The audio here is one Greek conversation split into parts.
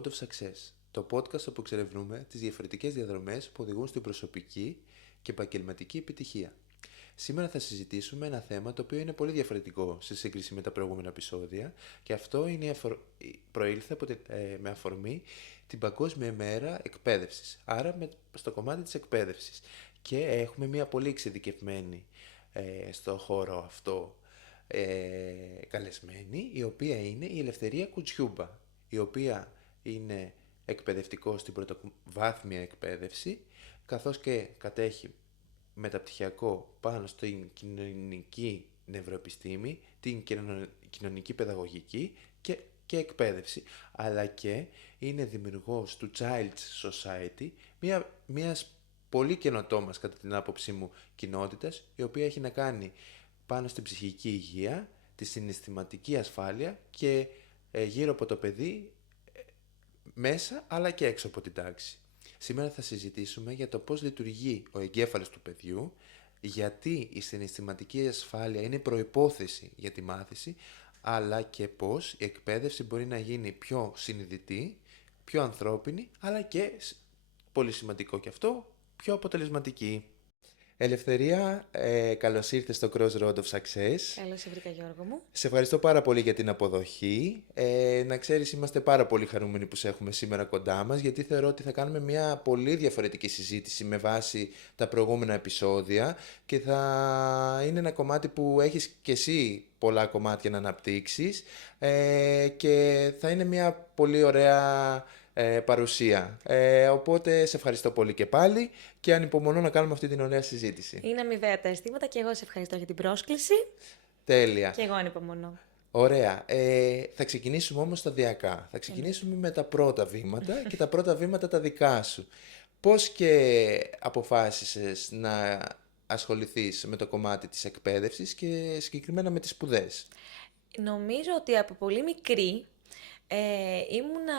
Road of Success, το podcast όπου εξερευνούμε τις διαφορετικές διαδρομές που οδηγούν στην προσωπική και επαγγελματική επιτυχία. Σήμερα θα συζητήσουμε ένα θέμα το οποίο είναι πολύ διαφορετικό σε σύγκριση με τα προηγούμενα επεισόδια και αυτό είναι προήλθε με αφορμή την Παγκόσμια ημέρα εκπαίδευσης, άρα στο κομμάτι της εκπαίδευσης. Και έχουμε μια πολύ εξειδικευμένη στο χώρο αυτό καλεσμένη, η οποία είναι η Ελευθερία Κουτσιούμπα, η οποία είναι εκπαιδευτικό στην πρωτοβάθμια εκπαίδευση, καθώς και κατέχει μεταπτυχιακό πάνω στην κοινωνική νευροεπιστήμη, την κοινωνική παιδαγωγική και εκπαίδευση, αλλά και είναι δημιουργός του Child's Society, μιας πολύ καινοτόμας κατά την άποψή μου κοινότητας, η οποία έχει να κάνει πάνω στην ψυχική υγεία, τη συναισθηματική ασφάλεια και γύρω από το παιδί μέσα αλλά και έξω από την τάξη. Σήμερα θα συζητήσουμε για το πώς λειτουργεί ο εγκέφαλος του παιδιού, γιατί η συναισθηματική ασφάλεια είναι προϋπόθεση για τη μάθηση, αλλά και πώς η εκπαίδευση μπορεί να γίνει πιο συνειδητή, πιο ανθρώπινη, αλλά και, πολύ σημαντικό και αυτό, πιο αποτελεσματική. Ελευθερία, καλώς ήρθες στο Crossroad of Success. Καλώς σε βρήκα, Γιώργο μου. Σε ευχαριστώ πάρα πολύ για την αποδοχή. Να ξέρεις, είμαστε πάρα πολύ χαρούμενοι που σε έχουμε σήμερα κοντά μας, γιατί θεωρώ ότι θα κάνουμε μια πολύ διαφορετική συζήτηση με βάση τα προηγούμενα επεισόδια και θα είναι ένα κομμάτι που έχεις και εσύ πολλά κομμάτια να αναπτύξεις και θα είναι μια πολύ ωραία παρουσία. Οπότε σε ευχαριστώ πολύ και πάλι και ανυπομονώ να κάνουμε αυτή την ωραία συζήτηση. Είναι αμοιβαία τα αισθήματα και εγώ σε ευχαριστώ για την πρόσκληση. Τέλεια. Και εγώ ανυπομονώ. Ωραία. Θα ξεκινήσουμε όμως σταδιακά. Θα ξεκινήσουμε με τα πρώτα βήματα και τα πρώτα βήματα τα δικά σου. Πώς και αποφάσισες να ασχοληθείς με το κομμάτι της εκπαίδευσης και συγκεκριμένα με τις σπουδές? Νομίζω ότι από πολύ μικρή ήμουνα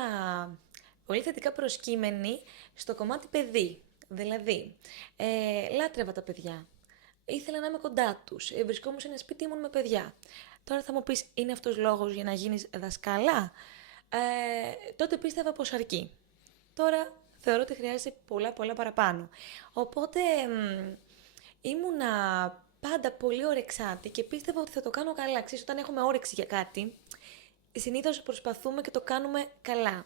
πολύ θετικά προσκύμενη στο κομμάτι παιδί. Δηλαδή, λάτρευα τα παιδιά. Ήθελα να είμαι κοντά τους. Βρισκόμουν σε ένα σπίτι, ήμουν με παιδιά. Τώρα θα μου πεις, είναι αυτός λόγος για να γίνεις δασκάλα? Τότε πίστευα πως αρκεί. Τώρα θεωρώ ότι χρειάζεται πολλά παραπάνω. Οπότε ήμουνα πάντα πολύ ορεξάτη και πίστευα ότι θα το κάνω καλά. Ξέρεις, όταν έχουμε όρεξη για κάτι, συνήθως προσπαθούμε και το κάνουμε καλά.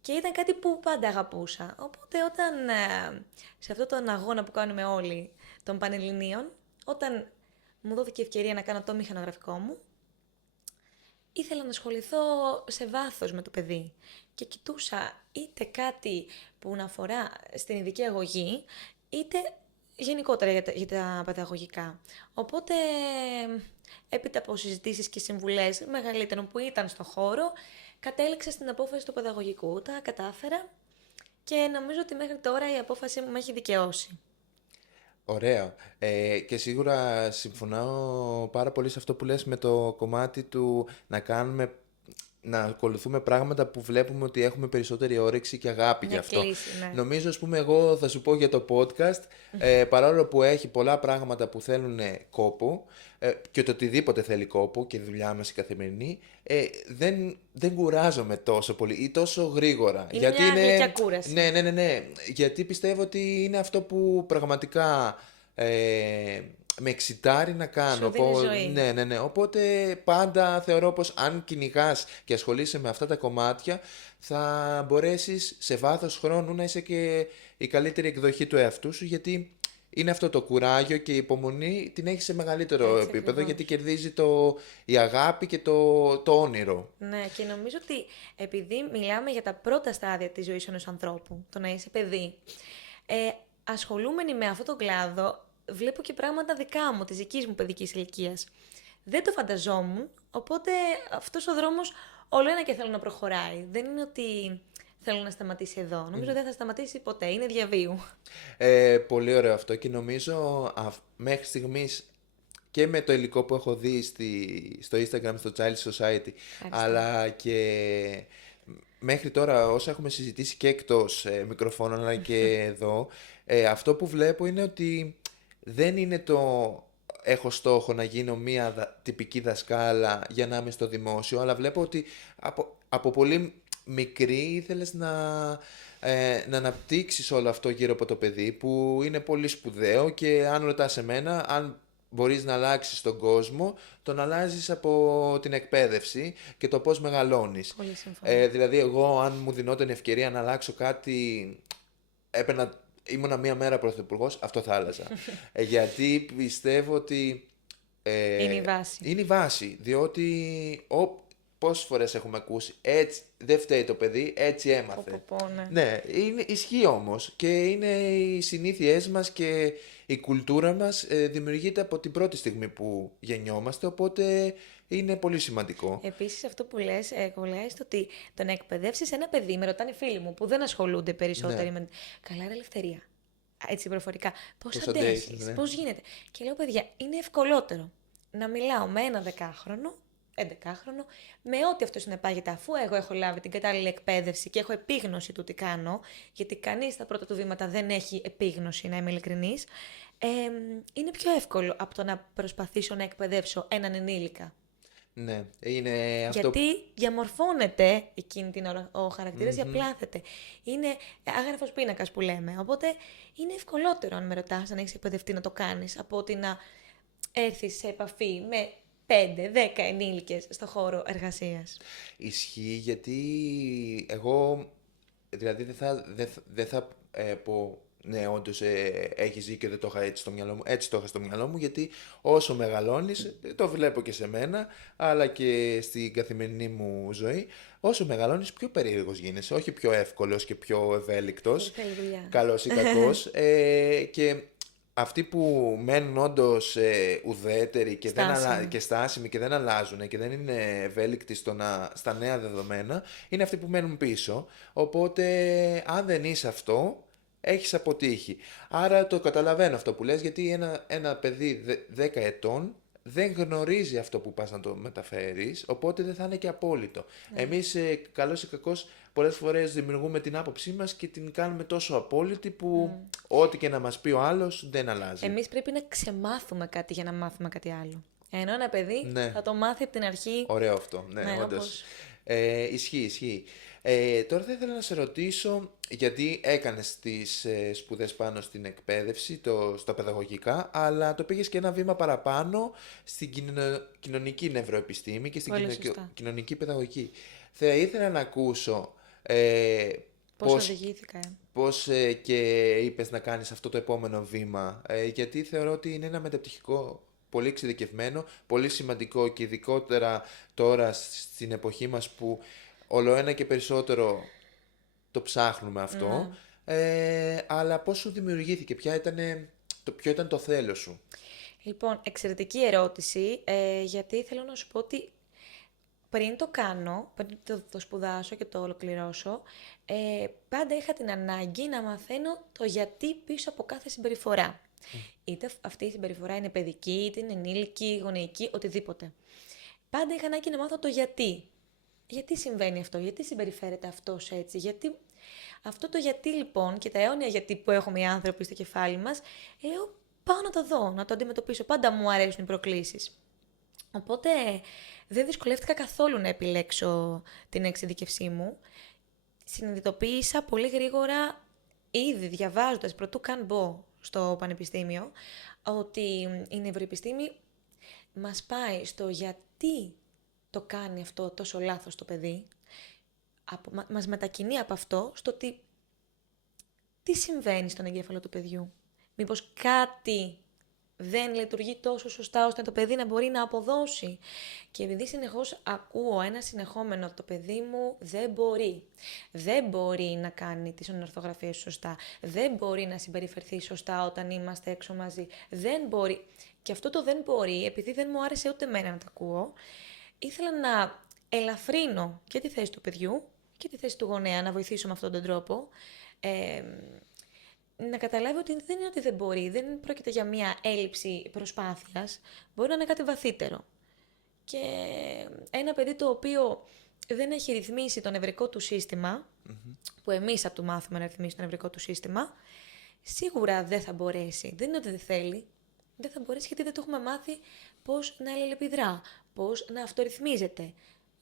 Και ήταν κάτι που πάντα αγαπούσα. Οπότε όταν σε αυτόν τον αγώνα που κάνουμε όλοι των Πανελληνίων, όταν μου δόθηκε ευκαιρία να κάνω το μηχανογραφικό μου, ήθελα να ασχοληθώ σε βάθος με το παιδί. Και κοιτούσα είτε κάτι που να αφορά στην ειδική αγωγή, είτε γενικότερα για τα παιδαγωγικά. Οπότε, έπειτα από συζητήσεις και συμβουλές μεγαλύτερων που ήταν στο χώρο, κατέληξα στην απόφαση του παιδαγωγικού. Τα κατάφερα και νομίζω ότι μέχρι τώρα η απόφαση μου με έχει δικαιώσει. Ωραίο. Και σίγουρα συμφωνώ πάρα πολύ σε αυτό που λες με το κομμάτι του να ακολουθούμε πράγματα που βλέπουμε ότι έχουμε περισσότερη όρεξη και αγάπη γι' αυτό. Κλείσει, ναι. Νομίζω, ας πούμε, εγώ θα σου πω για το podcast, παρόλο που έχει πολλά πράγματα που θέλουν κόπο και το οτιδήποτε θέλει κόπο και δουλειά μας η καθημερινή, δεν κουράζομαι τόσο πολύ ή τόσο γρήγορα. Είναι μια γλυκιά κούραση. Ναι. Γιατί πιστεύω ότι είναι αυτό που πραγματικά με εξητάρει να κάνω. Σου δίνει ζωή. Ναι. Οπότε πάντα θεωρώ πως αν κυνηγάς και ασχολείσαι με αυτά τα κομμάτια, θα μπορέσεις σε βάθος χρόνου να είσαι και η καλύτερη εκδοχή του εαυτού σου, γιατί είναι αυτό το κουράγιο και η υπομονή την έχει σε μεγαλύτερο Έτσι, επίπεδο, ακριβώς. γιατί κερδίζει η αγάπη και το όνειρο. Ναι, και νομίζω ότι επειδή μιλάμε για τα πρώτα στάδια της ζωής ενός ανθρώπου, το να είσαι παιδί, ασχολούμενοι με αυτόν τον κλάδο, βλέπω και πράγματα δικά μου, της δικής μου παιδικής ηλικίας. Δεν το φανταζόμουν, οπότε αυτός ο δρόμος όλο ένα και θέλω να προχωράει. Δεν είναι ότι θέλω να σταματήσει εδώ. Νομίζω δεν θα σταματήσει ποτέ, είναι διαβίου. Πολύ ωραίο αυτό και νομίζω μέχρι στιγμής και με το υλικό που έχω δει στο Instagram, στο Child's Society, αλλά και μέχρι τώρα όσα έχουμε συζητήσει και εκτός μικροφώνων αλλά και εδώ, αυτό που βλέπω είναι ότι δεν είναι έχω στόχο να γίνω μια τυπική δασκάλα για να είμαι στο δημόσιο, αλλά βλέπω ότι από πολύ μικρή ήθελες να αναπτύξεις όλο αυτό γύρω από το παιδί που είναι πολύ σπουδαίο και αν ρωτάς εμένα, αν μπορείς να αλλάξεις τον κόσμο, τον αλλάζεις από την εκπαίδευση και το πώς μεγαλώνεις. Πολύ συμφωνώ. Δηλαδή εγώ αν μου δινόταν η ευκαιρία να αλλάξω κάτι, ήμουνα μία μέρα πρωθυπουργός, αυτό θα άλλαζα. Γιατί πιστεύω ότι Είναι η βάση. είναι η βάση, διότι πόσες φορές έχουμε ακούσει έτσι, δεν φταίει το παιδί, έτσι έμαθε. Ναι. Ναι, ισχύει όμως και είναι οι συνήθειές μας και η κουλτούρα μας δημιουργείται από την πρώτη στιγμή που γεννιόμαστε, οπότε είναι πολύ σημαντικό. Επίσης αυτό που λες, κολλάει στο ότι το να εκπαιδεύσεις ένα παιδί, με ρωτάνε φίλοι μου που δεν ασχολούνται περισσότεροι με... Καλά ρε Ελευθερία, έτσι προφορικά, πώς Πώς αντέχεις, αντέχεις, ναι. πώς γίνεται. Και λέω παιδιά, είναι ευκολότερο να μιλάω με ένα 10χρονο, 11χρονο, με ό,τι αυτό συνεπάγεται, αφού εγώ έχω λάβει την κατάλληλη εκπαίδευση και έχω επίγνωση του τι κάνω, γιατί κανείς στα πρώτα του βήματα δεν έχει επίγνωση, να είμαι ειλικρινής, είναι πιο εύκολο από το να προσπαθήσω να εκπαιδεύσω έναν ενήλικα. Ναι, είναι αυτό. Γιατί διαμορφώνεται εκείνη την ώρα, ο χαρακτήρας διαπλάθεται. Είναι άγραφος πίνακας που λέμε. Οπότε είναι ευκολότερο, αν με ρωτάς, αν έχεις εκπαιδευτεί να το κάνεις, από ότι να έρθεις σε επαφή με 5-10 ενήλικες στο χώρο εργασίας. Ισχύει γιατί εγώ, δηλαδή δεν θα πω ναι, όντως έχεις δίκιο, δεν το είχα έτσι στο μυαλό μου. Έτσι το είχα στο μυαλό μου, γιατί όσο μεγαλώνεις, το βλέπω και σε μένα, αλλά και στην καθημερινή μου ζωή, όσο μεγαλώνεις πιο περίεργος γίνεσαι, όχι πιο εύκολος και πιο ευέλικτος, καλός ή κακός, και αυτοί που μένουν όντως ουδέτεροι και στάσιμοι και δεν αλλάζουν και δεν είναι ευέλικτοι στα νέα δεδομένα, είναι αυτοί που μένουν πίσω. Οπότε, αν δεν είσαι αυτό, έχεις αποτύχει. Άρα το καταλαβαίνω αυτό που λες, γιατί ένα παιδί 10 ετών δεν γνωρίζει αυτό που πας να το μεταφέρεις, οπότε δεν θα είναι και απόλυτο. Εμείς, καλώς ή κακώς, πολλές φορές δημιουργούμε την άποψή μας και την κάνουμε τόσο απόλυτη που ό,τι και να μας πει ο άλλος δεν αλλάζει. Εμείς πρέπει να ξεμάθουμε κάτι για να μάθουμε κάτι άλλο. Ενώ ένα παιδί θα το μάθει από την αρχή. Ωραίο αυτό, ναι, όντως. Ισχύει. Τώρα θα ήθελα να σε ρωτήσω, γιατί έκανες τις σπουδές πάνω στην εκπαίδευση, στα παιδαγωγικά, αλλά το πήγες και ένα βήμα παραπάνω στην κοινωνική νευροεπιστήμη και στην κοινωνική παιδαγωγική. Θα ήθελα να ακούσω πώς οδηγήθηκα. Πώς και είπες να κάνεις αυτό το επόμενο βήμα, γιατί θεωρώ ότι είναι ένα μεταπτυχικό πολύ εξειδικευμένο, πολύ σημαντικό και ειδικότερα τώρα στην εποχή μας που ολοένα και περισσότερο το ψάχνουμε αυτό, αλλά πώς σου δημιουργήθηκε, ποιο ήταν το θέλος σου? Λοιπόν, εξαιρετική ερώτηση, γιατί θέλω να σου πω ότι πριν το κάνω, πριν το σπουδάσω και το ολοκληρώσω, πάντα είχα την ανάγκη να μαθαίνω το γιατί πίσω από κάθε συμπεριφορά. Είτε αυτή η συμπεριφορά είναι παιδική, είτε είναι ενήλικη, γονεϊκή, οτιδήποτε. Πάντα είχα ανάγκη να μάθω το γιατί. Γιατί συμβαίνει αυτό, γιατί συμπεριφέρεται αυτός έτσι, γιατί... Αυτό το γιατί λοιπόν και τα αιώνια γιατί που έχουμε οι άνθρωποι στο κεφάλι μας, λέω πάω να το δω, να το αντιμετωπίσω. Πάντα μου αρέσουν οι προκλήσεις. Οπότε δεν δυσκολεύτηκα καθόλου να επιλέξω την εξειδικευσή μου. Συνειδητοποίησα πολύ γρήγορα, ήδη διαβάζοντας, πρωτού καν μπω στο πανεπιστήμιο, ότι η νευροεπιστήμη μας πάει στο γιατί το κάνει αυτό τόσο λάθος το παιδί, μας μετακινεί από αυτό στο τι συμβαίνει στον εγκέφαλο του παιδιού. Μήπως κάτι δεν λειτουργεί τόσο σωστά ώστε το παιδί να μπορεί να αποδώσει. Και επειδή συνεχώς ακούω ένα συνεχόμενο, το παιδί μου δεν μπορεί να κάνει τις ορθογραφίες σωστά, δεν μπορεί να συμπεριφερθεί σωστά όταν είμαστε έξω μαζί, δεν μπορεί. Και αυτό το δεν μπορεί, επειδή δεν μου άρεσε ούτε εμένα να το ακούω, ήθελα να ελαφρύνω και τη θέση του παιδιού και τη θέση του γονέα, να βοηθήσω με αυτόν τον τρόπο, να καταλάβει ότι δεν είναι ότι δεν μπορεί, δεν πρόκειται για μια έλλειψη προσπάθειας, μπορεί να είναι κάτι βαθύτερο. Και ένα παιδί το οποίο δεν έχει ρυθμίσει το νευρικό του σύστημα, που εμείς θα του μάθουμε να ρυθμίσει το νευρικό του σύστημα, σίγουρα δεν θα μπορέσει. Δεν είναι ότι δεν θέλει, δεν θα μπορέσει γιατί δεν το έχουμε μάθει πώς να αλληλεπιδρά, πώς να αυτορυθμίζεται.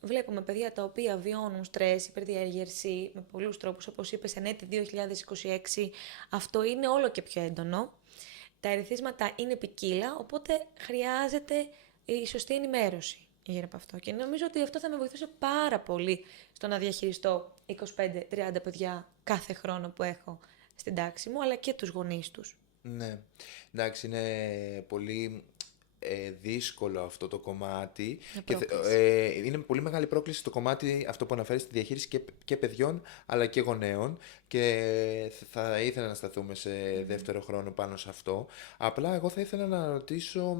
βλέπουμε παιδιά τα οποία βιώνουν στρες, υπερδιέγερση με πολλούς τρόπους, όπως είπες, εν έτη 2026, αυτό είναι όλο και πιο έντονο. Τα ερεθίσματα είναι ποικίλα, οπότε χρειάζεται η σωστή ενημέρωση γύρω από αυτό. Και νομίζω ότι αυτό θα με βοηθούσε πάρα πολύ στο να διαχειριστώ 25-30 παιδιά κάθε χρόνο που έχω στην τάξη μου, αλλά και τους γονείς τους. Ναι, εντάξει, είναι πολύ δύσκολο αυτό το κομμάτι και είναι πολύ μεγάλη πρόκληση το κομμάτι αυτό που αναφέρει στη διαχείριση και παιδιών αλλά και γονέων και θα ήθελα να σταθούμε σε δεύτερο χρόνο πάνω σε αυτό. Απλά εγώ θα ήθελα να ρωτήσω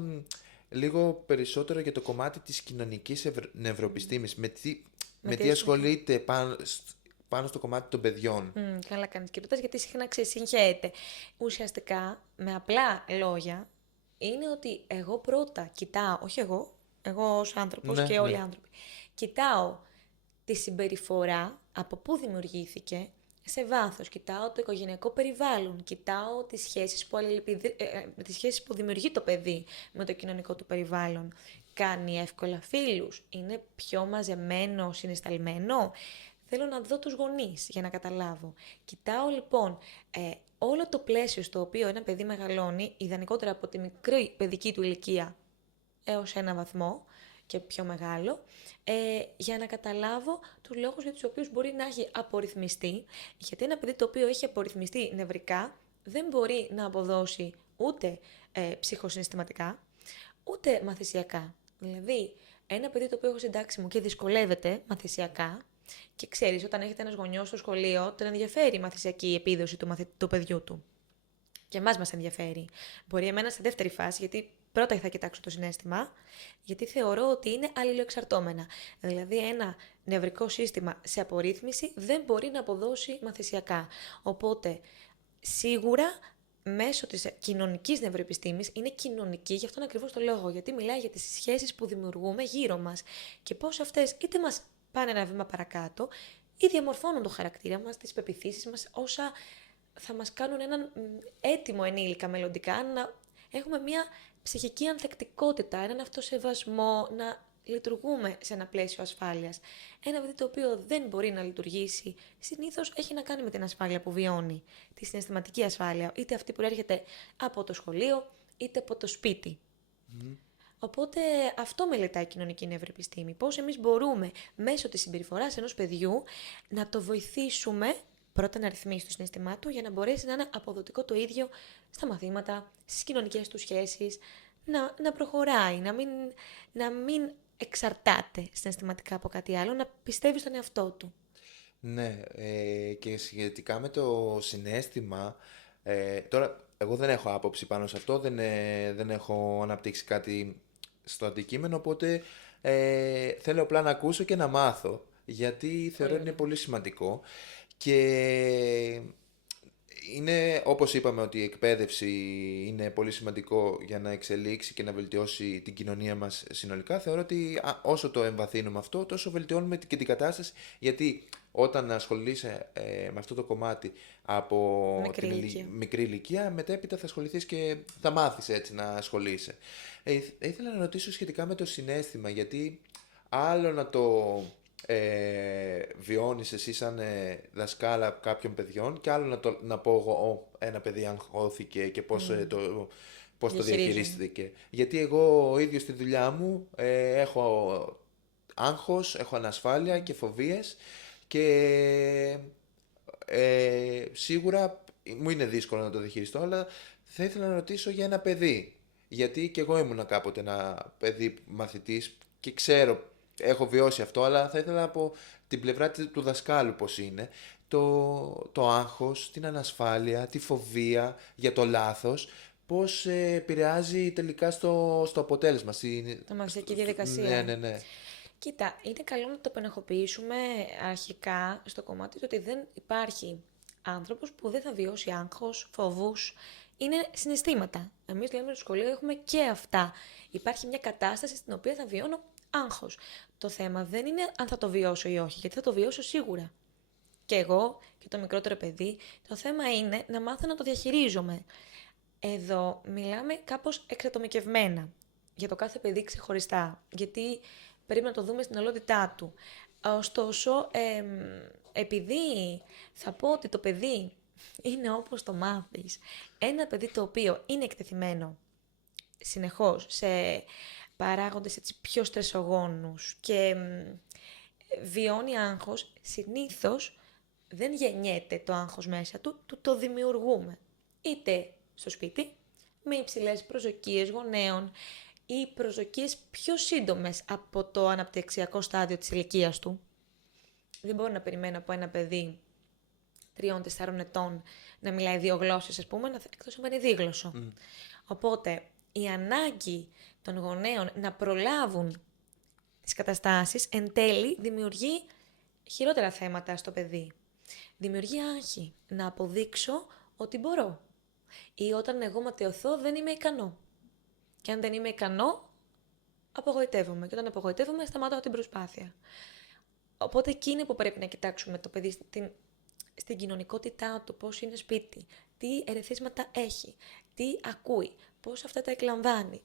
λίγο περισσότερο για το κομμάτι της κοινωνικής νευροεπιστήμης. Με τι ασχολείται πάνω στο κομμάτι των παιδιών. Καλά κάνεις και ρωτάς, γιατί συχνά ξεσυγχέεται. Ουσιαστικά, με απλά λόγια, είναι ότι εγώ πρώτα κοιτάω, όχι εγώ ως άνθρωπος και όλοι οι άνθρωποι, κοιτάω τη συμπεριφορά, από πού δημιουργήθηκε, σε βάθος, κοιτάω το οικογενειακό περιβάλλον, κοιτάω τις σχέσεις που δημιουργεί το παιδί με το κοινωνικό του περιβάλλον. Κάνει εύκολα φίλους, είναι πιο μαζεμένο, συναισθαλμένο. Θέλω να δω τους γονείς για να καταλάβω. Κοιτάω λοιπόν όλο το πλαίσιο στο οποίο ένα παιδί μεγαλώνει, ιδανικότερα από τη μικρή παιδική του ηλικία έως ένα βαθμό και πιο μεγάλο, για να καταλάβω τους λόγους για τους οποίους μπορεί να έχει απορριθμιστεί, γιατί ένα παιδί το οποίο έχει απορριθμιστεί νευρικά δεν μπορεί να αποδώσει ούτε ψυχοσυναισθηματικά, ούτε μαθησιακά. Δηλαδή, ένα παιδί το οποίο έχω στην τάξη μου και δυσκολεύεται μαθησιακά, και ξέρεις, όταν έχετε ένας γονιός στο σχολείο, τον ενδιαφέρει η μαθησιακή επίδοση του παιδιού του. Και εμάς μας ενδιαφέρει. Μπορεί εμένα σε δεύτερη φάση, γιατί πρώτα θα κοιτάξω το συναίσθημα, γιατί θεωρώ ότι είναι αλληλοεξαρτώμενα. Δηλαδή, ένα νευρικό σύστημα σε απορρίθμιση δεν μπορεί να αποδώσει μαθησιακά. Οπότε, σίγουρα, μέσω της κοινωνικής νευροεπιστήμης, είναι κοινωνική γι' αυτόν ακριβώς το λόγο, γιατί μιλάει για τις σχέσεις που δημιουργούμε γύρω μας και πώς αυτές είτε μας πάνε ένα βήμα παρακάτω ή διαμορφώνουν το χαρακτήρα μας, τις πεποιθήσεις μας, όσα θα μας κάνουν έναν έτοιμο ενήλικα μελλοντικά να έχουμε μια ψυχική ανθεκτικότητα, έναν αυτοσεβασμό, να λειτουργούμε σε ένα πλαίσιο ασφάλειας. Ένα παιδί το οποίο δεν μπορεί να λειτουργήσει, συνήθως έχει να κάνει με την ασφάλεια που βιώνει, τη συναισθηματική ασφάλεια, είτε αυτή που έρχεται από το σχολείο, είτε από το σπίτι. Οπότε αυτό μελετάει η κοινωνική νευροεπιστήμη. Πώς εμείς μπορούμε μέσω της συμπεριφοράς ενός παιδιού να το βοηθήσουμε πρώτα να ρυθμίσει το συναίσθημά του για να μπορέσει να είναι αποδοτικό το ίδιο στα μαθήματα, στις κοινωνικές του σχέσεις, να προχωράει, να μην εξαρτάται συναισθηματικά από κάτι άλλο, να πιστεύει στον εαυτό του. Ναι, και σχετικά με το συναίσθημα, τώρα εγώ δεν έχω άποψη πάνω σε αυτό, δεν έχω αναπτύξει κάτι στο αντικείμενο, οπότε θέλω απλά να ακούσω και να μάθω, γιατί θεωρώ ότι είναι πολύ σημαντικό και είναι, όπως είπαμε, ότι η εκπαίδευση είναι πολύ σημαντικό για να εξελίξει και να βελτιώσει την κοινωνία μας συνολικά. Θεωρώ ότι όσο το εμβαθύνουμε αυτό, τόσο βελτιώνουμε και την κατάσταση, γιατί όταν ασχολείσαι με αυτό το κομμάτι από μικρή ηλικία, μετέπειτα θα ασχοληθείς και θα μάθεις έτσι να ασχολείσαι. Ήθελα να ρωτήσω σχετικά με το συναίσθημα, γιατί άλλο να το βιώνεις εσύ σαν δασκάλα κάποιων παιδιών και άλλο να πω εγώ ένα παιδί αγχώθηκε και πώς το διαχειρίστηκε. Γιατί εγώ ο ίδιος στη δουλειά μου έχω άγχος, έχω ανασφάλεια και φοβίες και σίγουρα μου είναι δύσκολο να το διαχειριστώ, αλλά θα ήθελα να ρωτήσω για ένα παιδί. Γιατί και εγώ ήμουν κάποτε ένα παιδί μαθητής και ξέρω, έχω βιώσει αυτό, αλλά θα ήθελα από την πλευρά του δασκάλου πώς είναι. Το άγχος, την ανασφάλεια, τη φοβία για το λάθος, πώς επηρεάζει τελικά στο αποτέλεσμα. Το μαθησιακή διαδικασία. Ναι. Κοίτα, είναι καλό να το επενεχοποιήσουμε αρχικά στο κομμάτι του ότι δεν υπάρχει άνθρωπος που δεν θα βιώσει άγχος, φόβους. Είναι συναισθήματα. Εμείς λέμε στο σχολείο έχουμε και αυτά. Υπάρχει μια κατάσταση στην οποία θα βιώνω άγχος. Το θέμα δεν είναι αν θα το βιώσω ή όχι, γιατί θα το βιώσω σίγουρα. Και εγώ και το μικρότερο παιδί, το θέμα είναι να μάθω να το διαχειρίζομαι. Εδώ μιλάμε κάπως εξατομικευμένα για το κάθε παιδί ξεχωριστά, γιατί πρέπει να το δούμε στην ολότητά του. Ωστόσο, επειδή θα πω ότι το παιδί είναι όπως το μάθεις, ένα παιδί το οποίο είναι εκτεθειμένο συνεχώς σε παράγοντες έτσι πιο στρεσογόνους και βιώνει άγχος, συνήθως δεν γεννιέται το άγχος μέσα του, το δημιουργούμε. Είτε στο σπίτι, με υψηλές προσδοκίες γονέων ή προσδοκίες πιο σύντομες από το αναπτυξιακό στάδιο της ηλικίας του. Δεν μπορώ να περιμένω από ένα παιδί 3-4 ετών να μιλάει 2 γλώσσες, ας πούμε, εκτός αν είναι δίγλωσσο. Οπότε, η ανάγκη των γονέων να προλάβουν τις καταστάσεις εν τέλει δημιουργεί χειρότερα θέματα στο παιδί. Δημιουργεί άγχη. Να αποδείξω ότι μπορώ. Ή όταν εγώ ματαιωθώ δεν είμαι ικανό. Και αν δεν είμαι ικανό, απογοητεύομαι. Και όταν απογοητεύομαι, σταματάω την προσπάθεια. Οπότε εκεί είναι που πρέπει να κοιτάξουμε το παιδί στην κοινωνικότητά του, πώς είναι σπίτι, τι ερεθίσματα έχει, τι ακούει, πώς αυτά τα εκλαμβάνει.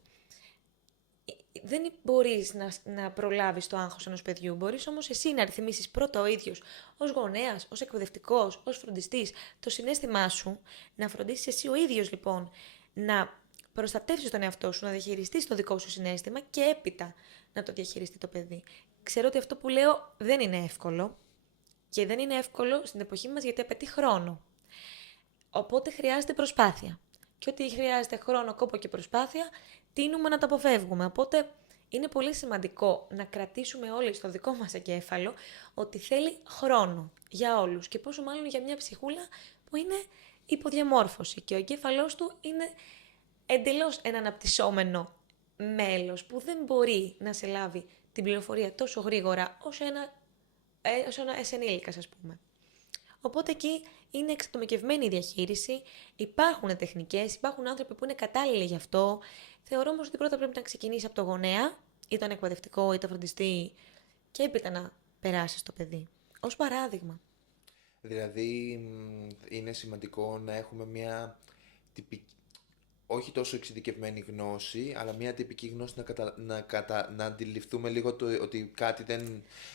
Δεν μπορείς να προλάβεις το άγχος ενός παιδιού, μπορείς όμως εσύ να ρυθμίσεις πρώτα ο ίδιος, ως γονέας, ως εκπαιδευτικός, ως φροντιστής, το συναίσθημά σου, να φροντίσεις εσύ ο ίδιος λοιπόν, να προστατεύσεις τον εαυτό σου, να διαχειριστείς το δικό σου συναίσθημα και έπειτα να το διαχειριστεί το παιδί. Ξέρω ότι αυτό που λέω δεν είναι εύκολο και δεν είναι εύκολο στην εποχή μας γιατί απαιτεί χρόνο. Οπότε χρειάζεται προσπάθεια. Και ό,τι χρειάζεται χρόνο, κόπο και προσπάθεια, τείνουμε να τα αποφεύγουμε. Οπότε είναι πολύ σημαντικό να κρατήσουμε όλοι στο δικό μας εγκέφαλο ότι θέλει χρόνο για όλους. Και πόσο μάλλον για μια ψυχούλα που είναι υποδιαμόρφωση και ο εγκέφαλός του είναι εντελώς ένα αναπτυσσόμενο μέλος που δεν μπορεί να σε λάβει την πληροφορία τόσο γρήγορα όσο ένας ενήλικας, ας πούμε. Οπότε εκεί είναι εξατομικευμένη η διαχείριση, υπάρχουν τεχνικές, υπάρχουν άνθρωποι που είναι κατάλληλοι γι' αυτό. Θεωρώ όμως ότι πρώτα πρέπει να ξεκινήσει από το γονέα, ή τον εκπαιδευτικό, ή τον φροντιστή, και έπειτα να περάσει στο παιδί. Ως παράδειγμα. Δηλαδή, είναι σημαντικό να έχουμε μια τυπική, όχι τόσο εξειδικευμένη γνώση, αλλά μια τυπική γνώση να αντιληφθούμε λίγο ότι κάτι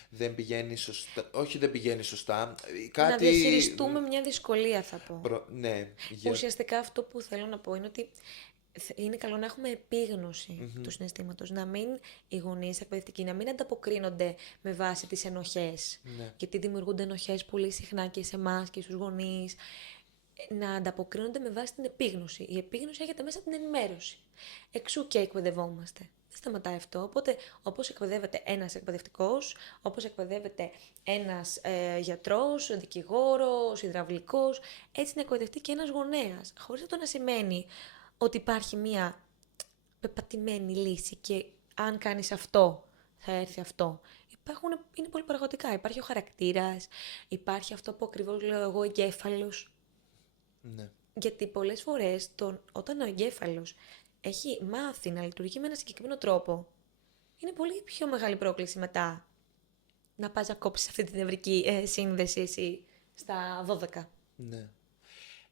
δεν πηγαίνει σωστά. Όχι, δεν πηγαίνει σωστά. Να διαχειριστούμε μια δυσκολία, θα πω. Ναι. Ουσιαστικά αυτό που θέλω να πω είναι ότι είναι καλό να έχουμε επίγνωση του συναισθήματος. Να μην οι γονείς εκπαιδευτικοί, να μην ανταποκρίνονται με βάση τις ενοχές. Ναι. Γιατί δημιουργούνται ενοχές πολύ συχνά και σε εμάς και στους γονείς. Να ανταποκρίνονται με βάση την επίγνωση. Η επίγνωση έρχεται μέσα από την ενημέρωση. Εξού και εκπαιδευόμαστε. Δεν σταματάει αυτό. Οπότε, όπως εκπαιδεύεται ένας εκπαιδευτικός, όπως εκπαιδεύεται ένας γιατρός, δικηγόρος, υδραυλικός, έτσι να εκπαιδευτεί και ένας γονέας. Χωρίς αυτό να σημαίνει ότι υπάρχει μία πεπατημένη λύση και αν κάνεις αυτό, θα έρθει αυτό. Είναι πολύ πραγματικά. Υπάρχει ο χαρακτήρας, υπάρχει αυτό που ακριβώς λέω εγώ, εγκέφαλος. Ναι. Γιατί πολλές φορές όταν ο εγκέφαλος έχει μάθει να λειτουργεί με ένα συγκεκριμένο τρόπο, είναι πολύ πιο μεγάλη πρόκληση μετά να πας να κόψεις αυτή την νευρική σύνδεση εσύ στα 12. Ναι.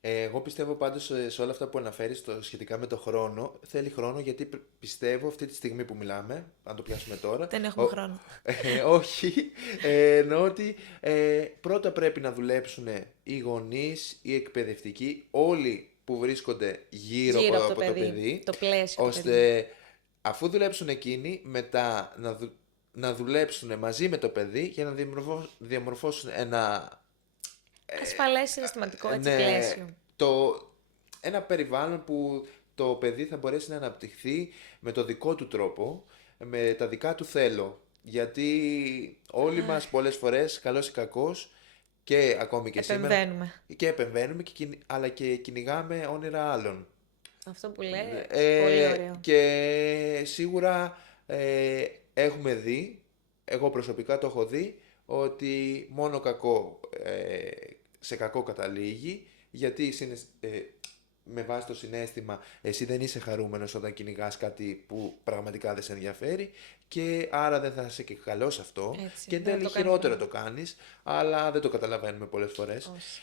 Εγώ πιστεύω πάντως σε όλα αυτά που αναφέρεις σχετικά με το χρόνο. Θέλει χρόνο γιατί πιστεύω αυτή τη στιγμή που μιλάμε, αν το πιάσουμε τώρα. Δεν έχουμε χρόνο. Όχι. Εννοώ ότι πρώτα πρέπει να δουλέψουν οι γονείς, οι εκπαιδευτικοί, όλοι που βρίσκονται γύρω από το παιδί. Το πλαίσιο. Ώστε αφού δουλέψουν εκείνοι, μετά να δουλέψουν μαζί με το παιδί για να διαμορφώσουν ένα ασφαλές συναισθηματικό πλαίσιο. Ένα περιβάλλον που το παιδί θα μπορέσει να αναπτυχθεί με το δικό του τρόπο, με τα δικά του θέλω. Γιατί όλοι μας πολλές φορές, καλός ή κακός, και ακόμη και επεμβαίνουμε. σήμερα, και επεμβαίνουμε, αλλά και κυνηγάμε όνειρα άλλων. Αυτό που λέει, πολύ ωραίο. Και σίγουρα έχουμε δει, εγώ προσωπικά το έχω δει, ότι μόνο κακό σε κακό καταλήγει, γιατί με βάση το συναίσθημα εσύ δεν είσαι χαρούμενος όταν κυνηγάς κάτι που πραγματικά δεν σε ενδιαφέρει και άρα δεν θα είσαι και καλός αυτό. Έτσι, και εν τέλει χειρότερο το κάνεις, αλλά δεν το καταλαβαίνουμε πολλές φορές. Όχι.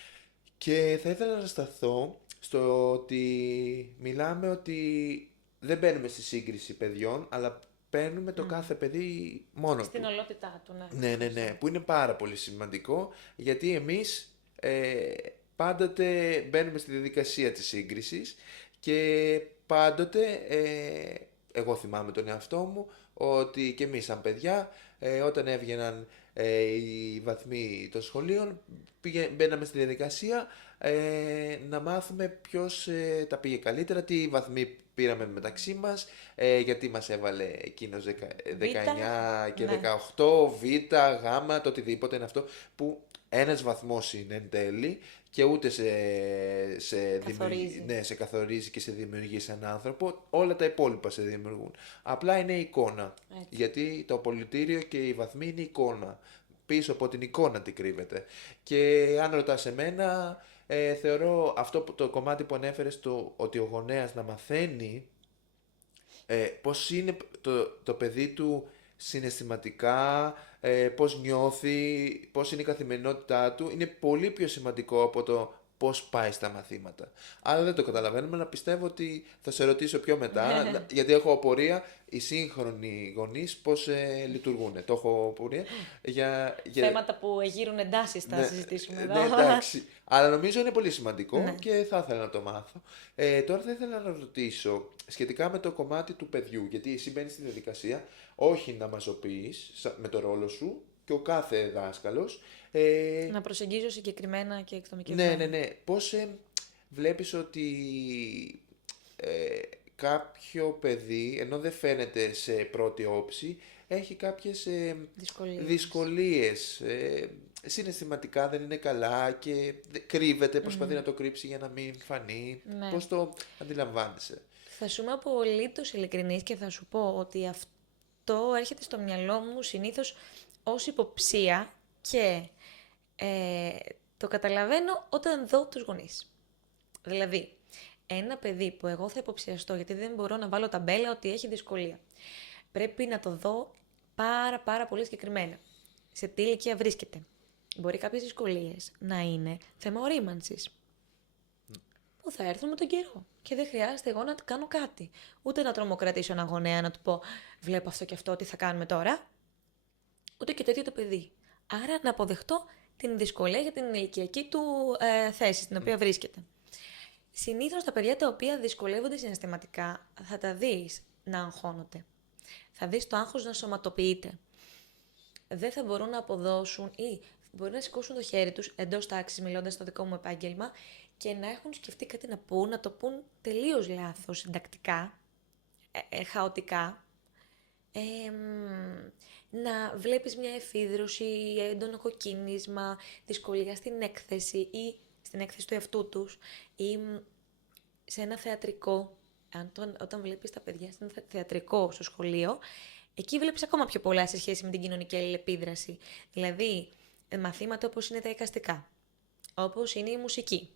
Και θα ήθελα να σταθώ στο ότι μιλάμε ότι δεν μπαίνουμε στη σύγκριση παιδιών, αλλά παίρνουμε το κάθε παιδί μόνο Στην του. ολότητά του, ναι. Ναι, που είναι πάρα πολύ σημαντικό, γιατί εμείς πάντοτε μπαίνουμε στη διαδικασία της σύγκρισης και πάντοτε, εγώ θυμάμαι τον εαυτό μου, ότι και εμείς σαν παιδιά, όταν έβγαιναν οι βαθμοί των σχολείων, μπαίναμε στη διαδικασία να μάθουμε ποιος τα πήγε καλύτερα, τι βαθμοί πήραμε μεταξύ μας, γιατί μας έβαλε εκείνος 19 και ναι. 18, β, γ, το οτιδήποτε είναι αυτό, που ένας βαθμός είναι εν τέλει και ούτε Καθορίζει. ναι, σε καθορίζει και σε δημιουργεί σαν άνθρωπο, όλα τα υπόλοιπα σε δημιουργούν. Απλά είναι εικόνα, Έτσι. γιατί το πολιτήριο και οι βαθμοί είναι εικόνα. Πίσω από την εικόνα τι κρύβεται. Και αν ρωτάς εμένα, θεωρώ αυτό το κομμάτι που ανέφερες, το ότι ο γονέας να μαθαίνει πώς είναι το παιδί του συναισθηματικά, πώς νιώθει, πώς είναι η καθημερινότητά του, είναι πολύ πιο σημαντικό από το πώς πάει στα μαθήματα. Άρα δεν το καταλαβαίνουμε, αλλά πιστεύω ότι θα σε ρωτήσω πιο μετά, γιατί έχω απορία οι σύγχρονοι γονείς πώς λειτουργούν. Το έχω απορία. Θέματα που εγείρουν εντάσεις θα συζητήσουμε εδώ. Ναι, εντάξει. Αλλά νομίζω είναι πολύ σημαντικό Ναι. και θα ήθελα να το μάθω. Τώρα θα ήθελα να ρωτήσω σχετικά με το κομμάτι του παιδιού, γιατί εσύ μπαίνεις στη διαδικασία όχι να μαζοποιείς με το ρόλο σου και ο κάθε δάσκαλος. Να προσεγγίζω συγκεκριμένα και εξατομικευμένα. Ναι. Πώς βλέπεις ότι κάποιο παιδί, ενώ δεν φαίνεται σε πρώτη όψη, έχει κάποιες δυσκολίες. Συναισθηματικά δεν είναι καλά και κρύβεται, προσπαθεί να το κρύψει για να μην φανεί. Ναι. Πώς το αντιλαμβάνεσαι? Θα σου είμαι απολύτως ειλικρινής και θα σου πω ότι αυτό έρχεται στο μυαλό μου συνήθως ως υποψία και το καταλαβαίνω όταν δω τους γονείς. Δηλαδή, ένα παιδί που εγώ θα υποψιαστώ, γιατί δεν μπορώ να βάλω ταμπέλα ότι έχει δυσκολία, πρέπει να το δω πάρα πολύ συγκεκριμένα. Σε τι ηλικία βρίσκεται. Μπορεί κάποιες δυσκολίες να είναι θέμα ορίμανσης, που θα έρθουν με τον καιρό και δεν χρειάζεται εγώ να κάνω κάτι. Ούτε να τρομοκρατήσω έναν γονέα να του πω βλέπω αυτό και αυτό, τι θα κάνουμε τώρα. Ούτε και το ίδιο το παιδί. Άρα να αποδεχτώ την δυσκολία για την ηλικιακή του θέση στην οποία βρίσκεται. Συνήθως τα παιδιά τα οποία δυσκολεύονται συναισθηματικά θα τα δεις να αγχώνονται. Θα δεις το άγχος να σωματοποιείται. Δεν θα μπορούν να αποδώσουν ή μπορεί να σηκώσουν το χέρι τους εντός τάξης, μιλώντας στο δικό μου επάγγελμα, και να έχουν σκεφτεί κάτι να πούν, να το πούν τελείως λάθος, συντακτικά, χαοτικά. Να βλέπεις μια εφίδρωση, έντονο κοκκίνισμα, δυσκολία στην έκθεση ή στην έκθεση του εαυτού τους ή σε ένα θεατρικό. Όταν βλέπεις τα παιδιά σε ένα θεατρικό στο σχολείο, εκεί βλέπεις ακόμα πιο πολλά σε σχέση με την κοινωνική αλληλεπίδραση. Δηλαδή, μαθήματα όπως είναι τα εικαστικά, όπως είναι η μουσική,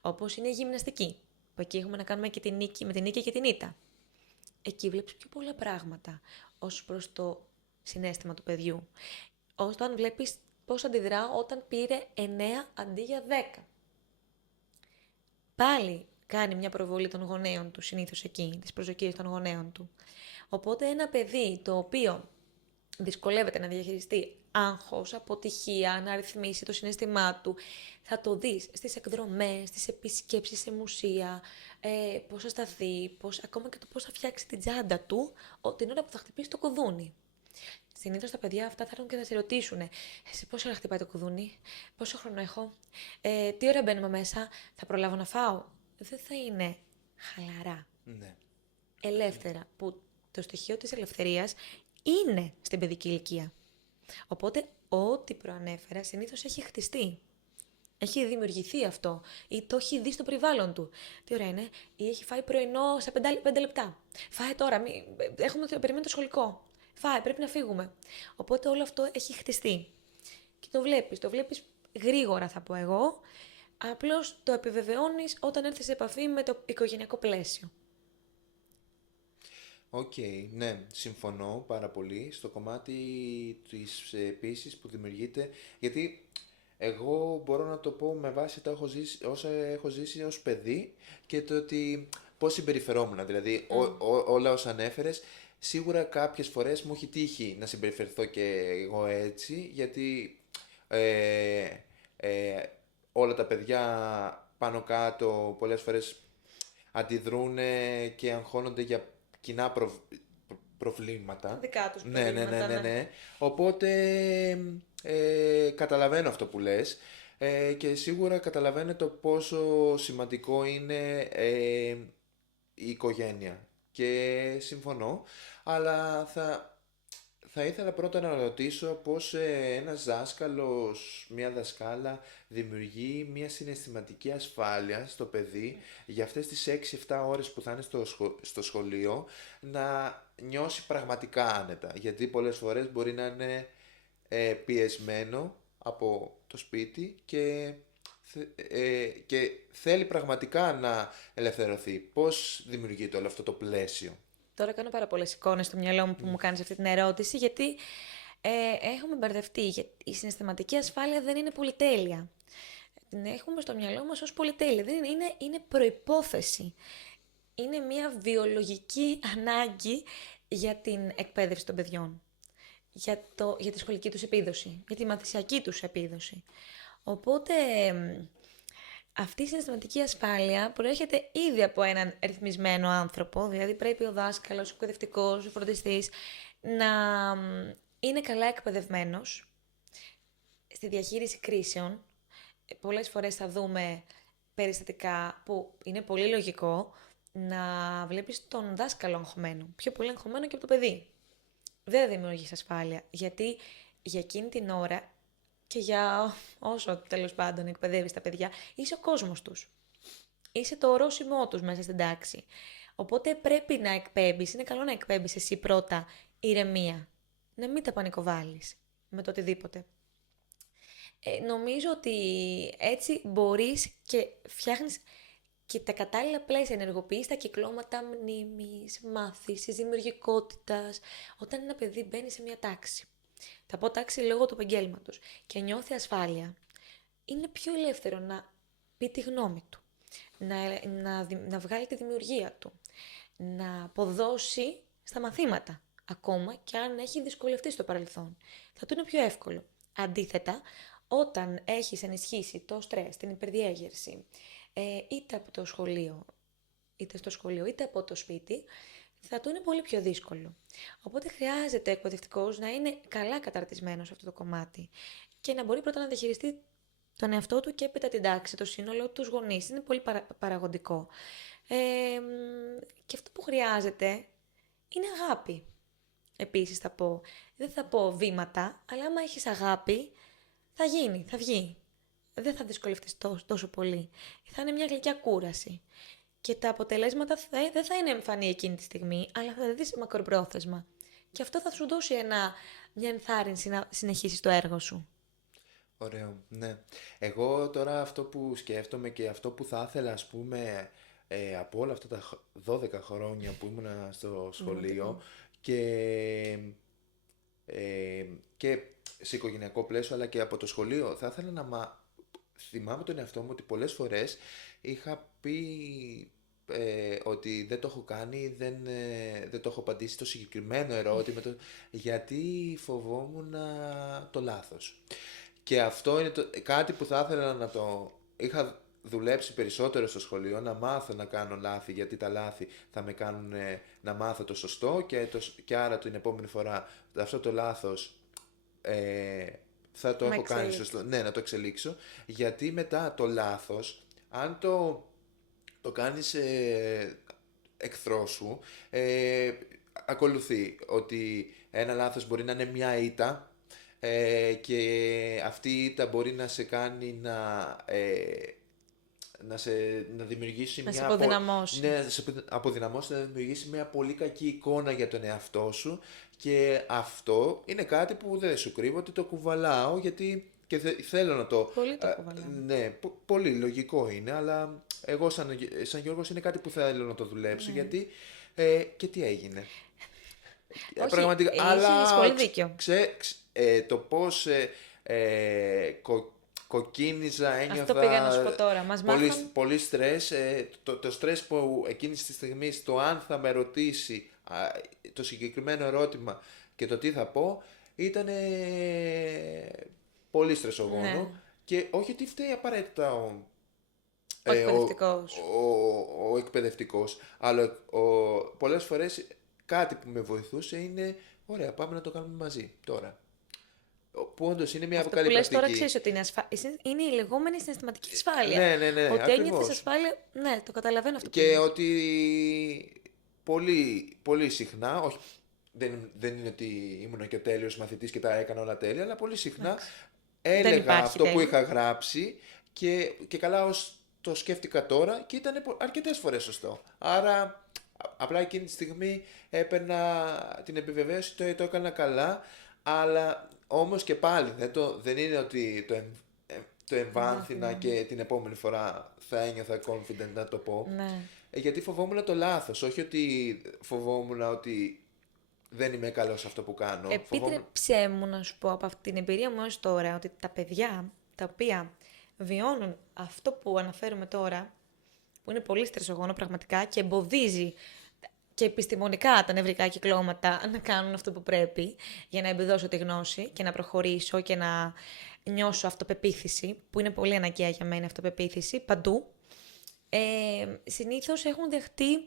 όπως είναι η γυμναστική, που εκεί έχουμε να κάνουμε και με την νίκη και την ήττα. Εκεί βλέπεις πιο πολλά πράγματα ως προς το συναίσθημα του παιδιού. Όταν βλέπεις πώς αντιδρά όταν πήρε 9 αντί για 10. Πάλι κάνει μια προβολή των γονέων του, συνήθως εκεί, τις προσδοκίες των γονέων του. Οπότε ένα παιδί το οποίο δυσκολεύεται να διαχειριστεί άγχος, αποτυχία, να ρυθμίσει το συναίσθημά του, θα το δεις στις εκδρομές, στις επισκέψεις σε μουσεία, πώς θα σταθεί, ακόμα και το πώς θα φτιάξει την τσάντα του την ώρα που θα χτυπήσει το κουδούνι. Συνήθως τα παιδιά αυτά θα έρθουν και θα σε ρωτήσουν εσύ πόσο ώρα χτυπάει το κουδούνι, πόσο χρόνο έχω, τι ώρα μπαίνουμε μέσα, θα προλάβω να φάω. Δεν θα είναι χαλαρά, ελεύθερα, που το στοιχείο της ελευθερίας είναι στην παιδική ηλικία. Οπότε ό,τι προανέφερα συνήθως έχει χτιστεί. Έχει δημιουργηθεί αυτό ή το έχει δει στο περιβάλλον του. Τι ωραία είναι, ή έχει φάει πρωινό σε 5 λεπτά. Φάε τώρα, περιμένει το σχολικό. Φάε, πρέπει να φύγουμε. Οπότε όλο αυτό έχει χτιστεί. Και το βλέπεις γρήγορα θα πω εγώ, απλώς το επιβεβαιώνεις όταν έρθεις σε επαφή με το οικογενειακό πλαίσιο. Οκ, ναι, συμφωνώ πάρα πολύ στο κομμάτι της πίσης που δημιουργείται, γιατί εγώ μπορώ να το πω με βάση όσα έχω ζήσει ως παιδί και το ότι πώς συμπεριφερόμουν, δηλαδή όλα όσα ανέφερες, σίγουρα κάποιες φορές μου έχει τύχει να συμπεριφερθώ και εγώ έτσι, γιατί ε, ε, όλα τα παιδιά πάνω κάτω πολλές φορές αντιδρούν και αγχώνονται για κοινά προβλήματα. Δικά τους Ναι, ναι, ναι, προβλήματα, ναι, ναι. ναι. Οπότε καταλαβαίνω αυτό που λες και σίγουρα καταλαβαίνω το πόσο σημαντικό είναι η οικογένεια. Και συμφωνώ, αλλά θα ήθελα πρώτα να ρωτήσω πώς ένας δάσκαλος, μια δασκάλα δημιουργεί μια συναισθηματική ασφάλεια στο παιδί για αυτές τις 6-7 ώρες που θα είναι στο σχολείο να νιώσει πραγματικά άνετα. Γιατί πολλές φορές μπορεί να είναι πιεσμένο από το σπίτι και θέλει πραγματικά να ελευθερωθεί. Πώς δημιουργείται όλο αυτό το πλαίσιο? Τώρα κάνω πάρα πολλές εικόνες στο μυαλό μου που μου κάνεις αυτή την ερώτηση, γιατί έχουμε μπερδευτεί. Η συναισθηματική ασφάλεια δεν είναι πολυτέλεια. Την έχουμε στο μυαλό μας ως πολυτέλεια. Δεν είναι προϋπόθεση. Είναι μια βιολογική ανάγκη για την εκπαίδευση των παιδιών. Για τη σχολική τους επίδοση, για τη μαθησιακή τους επίδοση. Οπότε αυτή η συναισθηματική ασφάλεια προέρχεται ήδη από έναν ρυθμισμένο άνθρωπο, δηλαδή πρέπει ο δάσκαλος, ο εκπαιδευτικός, ο φροντιστής να είναι καλά εκπαιδευμένος στη διαχείριση κρίσεων. Πολλές φορές θα δούμε περιστατικά που είναι πολύ λογικό να βλέπεις τον δάσκαλο αγχωμένο, πιο πολύ αγχωμένο και από το παιδί. Δεν δημιουργείς ασφάλεια, γιατί για εκείνη την ώρα και για όσο τέλος πάντων εκπαιδεύεις τα παιδιά, είσαι ο κόσμος τους. Είσαι το ορόσημό τους μέσα στην τάξη. Οπότε πρέπει να εκπέμπεις, είναι καλό να εκπέμπεις εσύ πρώτα ηρεμία. Να μην τα πανικοβάλεις με το οτιδήποτε. Νομίζω ότι έτσι μπορείς και φτιάχνεις και τα κατάλληλα πλαίσια, ενεργοποιείς τα κυκλώματα μνήμης, μάθησης, δημιουργικότητας, όταν ένα παιδί μπαίνει σε μια τάξη. Θα πω τάξη λόγω του επαγγέλματος και νιώθει ασφάλεια. Είναι πιο ελεύθερο να πει τη γνώμη του, να βγάλει τη δημιουργία του, να αποδώσει στα μαθήματα, ακόμα και αν έχει δυσκολευτεί στο παρελθόν. Θα του είναι πιο εύκολο. Αντίθετα, όταν έχεις ενισχύσει το στρες, την υπερδιέγερση, είτε από το σχολείο, είτε στο σχολείο, είτε από το σπίτι, θα του είναι πολύ πιο δύσκολο. Οπότε χρειάζεται ο εκπαιδευτικός να είναι καλά καταρτισμένος σε αυτό το κομμάτι και να μπορεί πρώτα να διαχειριστεί τον εαυτό του και έπειτα την τάξη, το σύνολο, τους γονείς. Είναι πολύ παραγωγικό. Και αυτό που χρειάζεται είναι αγάπη. Επίσης θα πω, δεν θα πω βήματα, αλλά άμα έχεις αγάπη, θα γίνει, θα βγει. Δεν θα δυσκολευτείς τόσο πολύ. Θα είναι μια γλυκιά κούραση. Και τα αποτελέσματα δεν θα είναι εμφανή εκείνη τη στιγμή, αλλά θα δεις μακροπρόθεσμα. Και αυτό θα σου δώσει μια ενθάρρυνση να συνεχίσεις το έργο σου. Ωραίο, ναι. Εγώ τώρα αυτό που σκέφτομαι και αυτό που θα ήθελα, ας πούμε, από όλα αυτά τα 12 χρόνια που ήμουνα στο σχολείο και, και σε οικογενειακό πλαίσιο, αλλά και από το σχολείο, θα ήθελα να θυμάμαι τον εαυτό μου ότι πολλές φορές είχα πει ότι δεν το έχω κάνει, δεν το έχω απαντήσει το συγκεκριμένο ερώτημα, γιατί φοβόμουν το λάθος. Και αυτό είναι κάτι που θα ήθελα να το... Είχα δουλέψει περισσότερο στο σχολείο, να μάθω να κάνω λάθη, γιατί τα λάθη θα με κάνουν να μάθω το σωστό και άρα την επόμενη φορά αυτό το λάθος θα το έχω κάνει σωστό. Ναι, να το εξελίξω. Γιατί μετά το λάθος, αν το κάνεις εχθρό σου, ακολουθεί ότι ένα λάθος μπορεί να είναι μια ήττα και αυτή η ήττα μπορεί να σε κάνει να δημιουργήσει να σε αποδυναμώσει. Ναι, να σε αποδυναμώσει, να δημιουργήσει μια πολύ κακή εικόνα για τον εαυτό σου και αυτό είναι κάτι που δεν σου κρύβω ότι το κουβαλάω γιατί και θέλω να το... Πολύ το κουβαλάω. Ναι, πολύ λογικό είναι, αλλά εγώ σαν Γιώργος είναι κάτι που θέλω να το δουλέψω γιατί και τι έγινε. Όχι, Πραγματικά, έχεις πολύ δίκιο. Το πώς κοκκίνιζα, ένιωθα... Αυτό πήγα να σου πω τώρα. Πολύ στρες. Το στρες που εκείνη τη στιγμή, το αν θα με ρωτήσει το συγκεκριμένο ερώτημα και το τι θα πω ήταν πολύ στρεσογόνο. Ναι. Και όχι ότι φταίει απαραίτητα Ο εκπαιδευτικός. ο εκπαιδευτικός, αλλά πολλές φορές κάτι που με βοηθούσε είναι ωραία, πάμε να το κάνουμε μαζί τώρα. Που όντως είναι μια Αυτό καλή που λες πρακτική. τώρα ξέρεις ότι είναι η λεγόμενη συναισθηματική ασφάλεια. Ναι, Ότι ακριβώς. ένιωθες ασφάλεια, ναι, το καταλαβαίνω αυτό που Και λες. ότι πολύ, πολύ συχνά, όχι, δεν είναι ότι ήμουν και ο τέλειος μαθητής και τα έκανα όλα τέλεια, αλλά πολύ συχνά έλεγα υπάρχει αυτό που τέλειο. είχα γράψει και καλά ως το σκέφτηκα τώρα και ήταν αρκετές φορές σωστό. Άρα απλά εκείνη τη στιγμή έπαιρνα την επιβεβαίωση ότι το έκανα καλά, αλλά όμως και πάλι δεν είναι ότι το εμβάνθηνα και την επόμενη φορά θα ένιωθα confident να το πω. Ναι. Γιατί φοβόμουν το λάθος, όχι ότι φοβόμουν ότι δεν είμαι καλός σε αυτό που κάνω. Επίτρεψέ μου να σου πω από αυτή την εμπειρία μου έως τώρα ότι τα παιδιά τα οποία βιώνουν αυτό που αναφέρουμε τώρα, που είναι πολύ στρεσογόνο πραγματικά και εμποδίζει και επιστημονικά τα νευρικά κυκλώματα να κάνουν αυτό που πρέπει για να εμπεδώσω τη γνώση και να προχωρήσω και να νιώσω αυτοπεποίθηση, που είναι πολύ αναγκαία για μένα αυτοπεποίθηση, παντού, συνήθως έχουν δεχτεί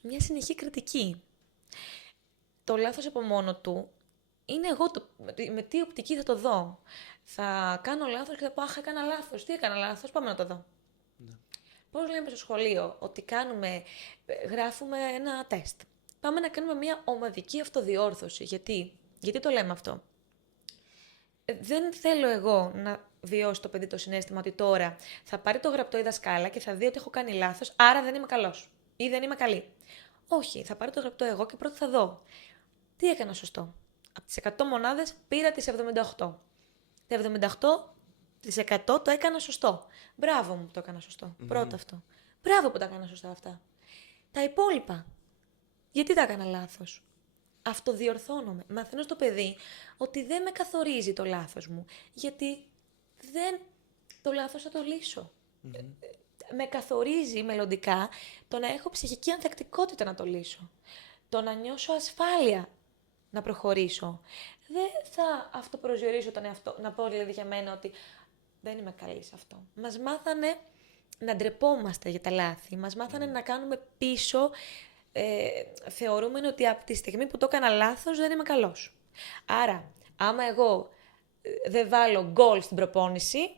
μια συνεχή κριτική. Το λάθος από μόνο του είναι εγώ με τι οπτική θα το δω. Θα κάνω λάθος και θα πω «Αχ, έκανα λάθος». Τι έκανα λάθος, πάμε να το δω. Ναι. Πώς λέμε στο σχολείο ότι γράφουμε ένα τεστ. Πάμε να κάνουμε μια ομαδική αυτοδιόρθωση. Γιατί το λέμε αυτό. Δεν θέλω εγώ να βιώσει το παιδί το συναίσθημα ότι τώρα θα πάρει το γραπτό η δασκάλα και θα δει ότι έχω κάνει λάθος, άρα δεν είμαι καλός ή δεν είμαι καλή. Όχι, θα πάρω το γραπτό εγώ και πρώτα θα δω. Τι έκανα σωστό. Από τις 100 μονάδες πήρα τις 78. Τα 78% το έκανα σωστό. Μπράβο μου που το έκανα σωστό. Πρώτο αυτό. Μπράβο που τα έκανα σωστά αυτά. Τα υπόλοιπα. Γιατί τα έκανα λάθος. Αυτοδιορθώνομαι. Μαθαίνω στο παιδί ότι δεν με καθορίζει το λάθος μου. Γιατί το λάθος θα το λύσω. Με καθορίζει μελλοντικά το να έχω ψυχική ανθεκτικότητα να το λύσω. Το να νιώσω ασφάλεια να προχωρήσω. Δεν θα αυτοπροσδιορίσω τον εαυτό, να πω δηλαδή για μένα ότι δεν είμαι καλή σε αυτό. Μας μάθανε να ντρεπόμαστε για τα λάθη. Μας μάθανε να κάνουμε πίσω, θεωρούμε ότι από τη στιγμή που το έκανα λάθος δεν είμαι καλός. Άρα, άμα εγώ δεν βάλω γκολ στην προπόνηση,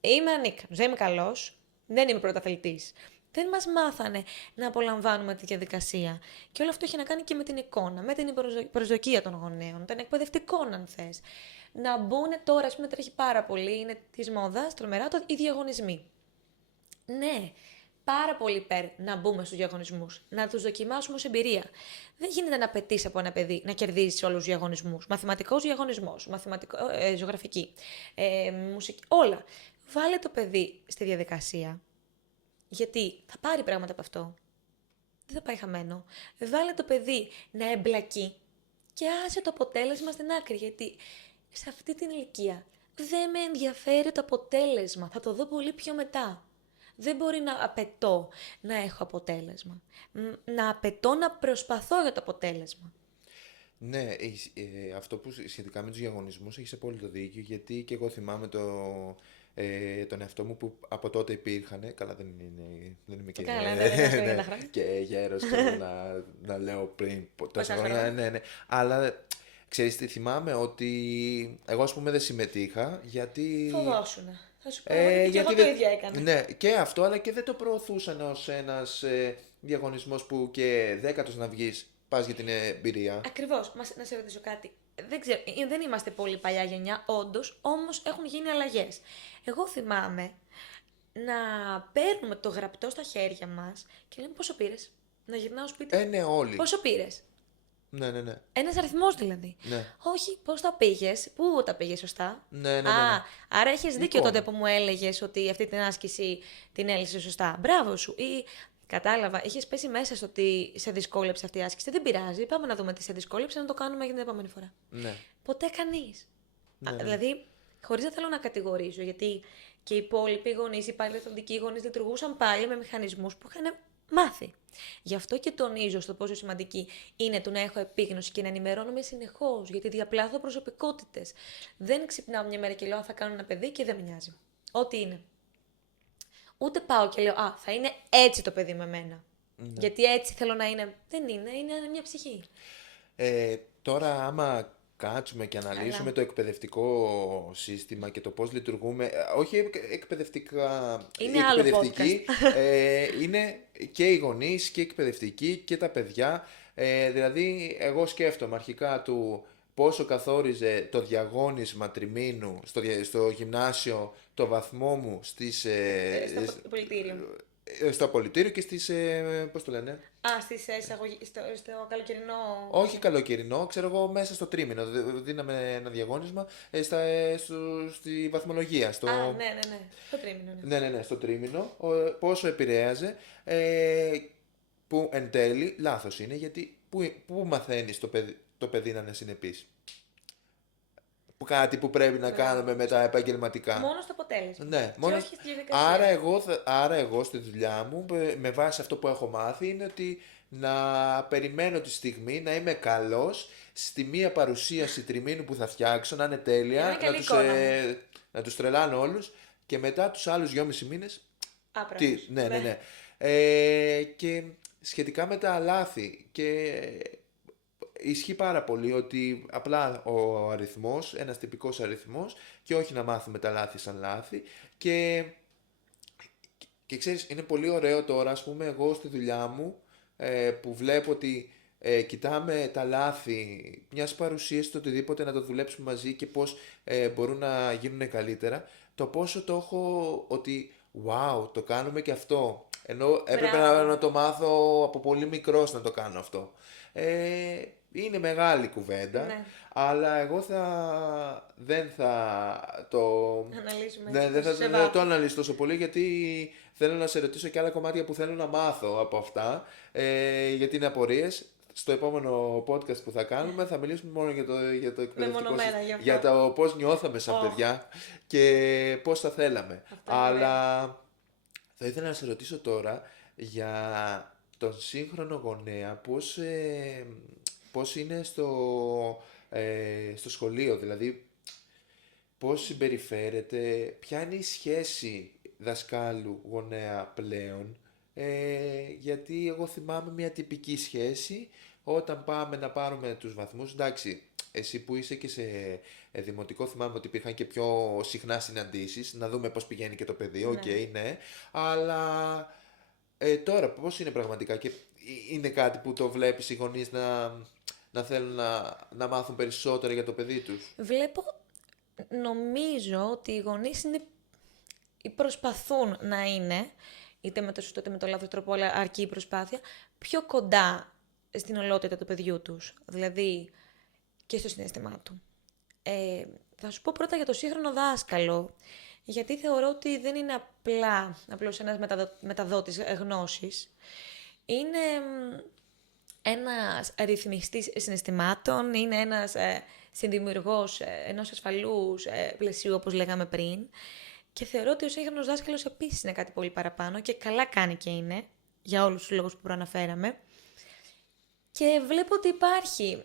είμαι ανίκανος, δεν είμαι καλός, δεν είμαι πρωταθλητής. Δεν μας μάθανε να απολαμβάνουμε τη διαδικασία. Και όλο αυτό έχει να κάνει και με την εικόνα, με την προσδοκία των γονέων, των εκπαιδευτικών, αν θες. Να μπουν τώρα, ας πούμε, τρέχει πάρα πολύ, είναι της μόδας, τρομερά, οι διαγωνισμοί. Ναι, πάρα πολύ υπέρ να μπούμε στους διαγωνισμούς, να τους δοκιμάσουμε ως εμπειρία. Δεν γίνεται να απαιτείς από ένα παιδί να κερδίσει όλους τους διαγωνισμούς. Μαθηματικός διαγωνισμός, ζωγραφική, μουσική, όλα. Βάλε το παιδί στη διαδικασία. Γιατί θα πάρει πράγματα από αυτό. Δεν θα πάει χαμένο. Βάλε το παιδί να εμπλακεί και άσε το αποτέλεσμα στην άκρη. Γιατί σε αυτή την ηλικία δεν με ενδιαφέρει το αποτέλεσμα. Θα το δω πολύ πιο μετά. Δεν μπορεί να απαιτώ να έχω αποτέλεσμα. Να απαιτώ να προσπαθώ για το αποτέλεσμα. Ναι, αυτό που σχετικά με τους διαγωνισμούς έχεις απόλυτο δίκιο, γιατί και εγώ θυμάμαι τον εαυτό μου που από τότε υπήρχαν. Καλά, δεν είμαι και, και γέρος να λέω πριν τόσα χρόνια. Ναι. Αλλά ξέρεις τι θυμάμαι, ότι εγώ ας πούμε δεν συμμετείχα γιατί... Φοβόσουνα. Θα σου πω, και εγώ το ίδιο έκανα. Ναι, και αυτό, αλλά και δεν το προωθούσαν ως ένας διαγωνισμός που και 10ος να βγεις, πας για την εμπειρία. Ακριβώς. Να σε ρωτήσω κάτι. Δεν ξέρω, δεν είμαστε πολύ παλιά γενιά, όντως, όμως έχουν γίνει αλλαγές. Εγώ θυμάμαι να παίρνουμε το γραπτό στα χέρια μας και λέμε πόσο πήρες. Να γυρνάω σπίτι. Ναι, όλοι. Πόσο πήρες. Ναι. Ένας αριθμός δηλαδή. Ναι. Όχι, πώς τα πήγες, πού τα πήγες σωστά. Ναι. Άρα έχεις δίκιο τότε που μου έλεγες ότι αυτή την άσκηση την έλυσες σωστά. Μπράβο σου. Ή κατάλαβα, είχες πέσει μέσα στο ότι σε δυσκόλεψε αυτή η άσκηση. Δεν πειράζει. Πάμε να δούμε τι σε δυσκόλεψε, να το κάνουμε για την επόμενη φορά. Ναι. Ποτέ κανείς. Δηλαδή, χωρίς να θέλω να κατηγορήσω, γιατί και οι υπόλοιποι γονείς, οι παρελθοντικοί γονείς λειτουργούσαν πάλι με μηχανισμούς που είχαν μάθει. Γι' αυτό και τονίζω στο πόσο σημαντική είναι το να έχω επίγνωση και να ενημερώνομαι συνεχώς, γιατί διαπλάθω προσωπικότητες. Δεν ξυπνάω μια μέρα και λέω θα κάνω ένα παιδί και δεν με νοιάζει. Ό,τι είναι. Ούτε πάω και λέω θα είναι έτσι το παιδί με μένα. Γιατί έτσι θέλω να είναι. Δεν είναι, είναι μια ψυχή. Τώρα άμα κάτσουμε και αναλύσουμε το εκπαιδευτικό σύστημα και το πώς λειτουργούμε, όχι εκπαιδευτικά, Είναι άλλο εκπαιδευτικοί, είναι και οι γονείς και οι εκπαιδευτικοί και τα παιδιά. Δηλαδή, εγώ σκέφτομαι αρχικά του πόσο καθόριζε το διαγώνισμα τριμήνου στο γυμνάσιο το βαθμό μου Στο πολιτήριο. στο απολυτήριο και στις, πώς το λένε, Στις στο καλοκαιρινό. όχι καλοκαιρινό, ξέρω εγώ μέσα στο τρίμηνο. Δίναμε ένα διαγώνισμα στη βαθμολογία. Ναι. Στο τρίμηνο, ναι. Ναι, στο τρίμηνο. Πόσο επηρέαζε. Που εν τέλει λάθος είναι γιατί πού μαθαίνεις το παιδί να είναι συνεπής. Κάτι που πρέπει να κάνουμε με τα επαγγελματικά. Μόνο στο αποτέλεσμα. Ναι, Και όχι στη διαδικασία. άρα εγώ στη δουλειά μου, με βάση αυτό που έχω μάθει, είναι ότι να περιμένω τη στιγμή να είμαι καλός στη μία παρουσίαση τριμήνου που θα φτιάξω, να είναι τέλεια, να τους τρελάνω όλους και μετά τους άλλους 2,5 μήνες. Ναι. Και σχετικά με τα λάθη ισχύει πάρα πολύ ότι απλά ο αριθμός, ένας τυπικός αριθμός και όχι να μάθουμε τα λάθη σαν λάθη και ξέρεις είναι πολύ ωραίο τώρα ας πούμε εγώ στη δουλειά μου που βλέπω ότι κοιτάμε τα λάθη μιας παρουσίασης το οτιδήποτε να το δουλέψουμε μαζί και πώς μπορούν να γίνουν καλύτερα το πόσο το έχω ότι wow το κάνουμε και αυτό ενώ έπρεπε να το μάθω από πολύ μικρός να το κάνω αυτό. Είναι μεγάλη κουβέντα, ναι. αλλά εγώ δεν θα το αναλύσουμε. Ναι, δεν θα το αναλύσω τόσο πολύ γιατί θέλω να σε ρωτήσω και άλλα κομμάτια που θέλω να μάθω από αυτά, γιατί είναι απορίες. Στο επόμενο podcast που θα κάνουμε θα μιλήσουμε μόνο για το εκπαιδευτικό για το πώς νιώθαμε σαν παιδιά και πώς θα θέλαμε. Αλλά θα ήθελα να σε ρωτήσω τώρα για τον σύγχρονο γονέα πώς είναι στο σχολείο, δηλαδή πώς συμπεριφέρεται, ποια είναι η σχέση δασκάλου γονέα πλέον, γιατί εγώ θυμάμαι μια τυπική σχέση όταν πάμε να πάρουμε τους βαθμούς, εντάξει, εσύ που είσαι και σε δημοτικό θυμάμαι ότι υπήρχαν και πιο συχνά συναντήσεις, να δούμε πώς πηγαίνει και το παιδί, ναι, αλλά τώρα πώς είναι πραγματικά και είναι κάτι που το βλέπεις οι γονείς να θέλουν να μάθουν περισσότερο για το παιδί τους? Νομίζω ότι οι γονείς προσπαθούν να είναι, είτε με το σωστό είτε με το λάθος τρόπο, αλλά αρκεί η προσπάθεια, πιο κοντά στην ολότητα του παιδιού τους, δηλαδή και στο συναίσθημά του. Θα σου πω πρώτα για το σύγχρονο δάσκαλο, γιατί θεωρώ ότι δεν είναι απλώς ένας μεταδότης γνώσης. Είναι ένας ρυθμιστής συναισθημάτων, είναι ένας συνδημιουργός ενός ασφαλούς πλαισίου, όπως λέγαμε πριν. Και θεωρώ ότι ο σύγχρονος δάσκαλος επίσης είναι κάτι πολύ παραπάνω και καλά κάνει και είναι, για όλους τους λόγους που προαναφέραμε. Και βλέπω ότι υπάρχει,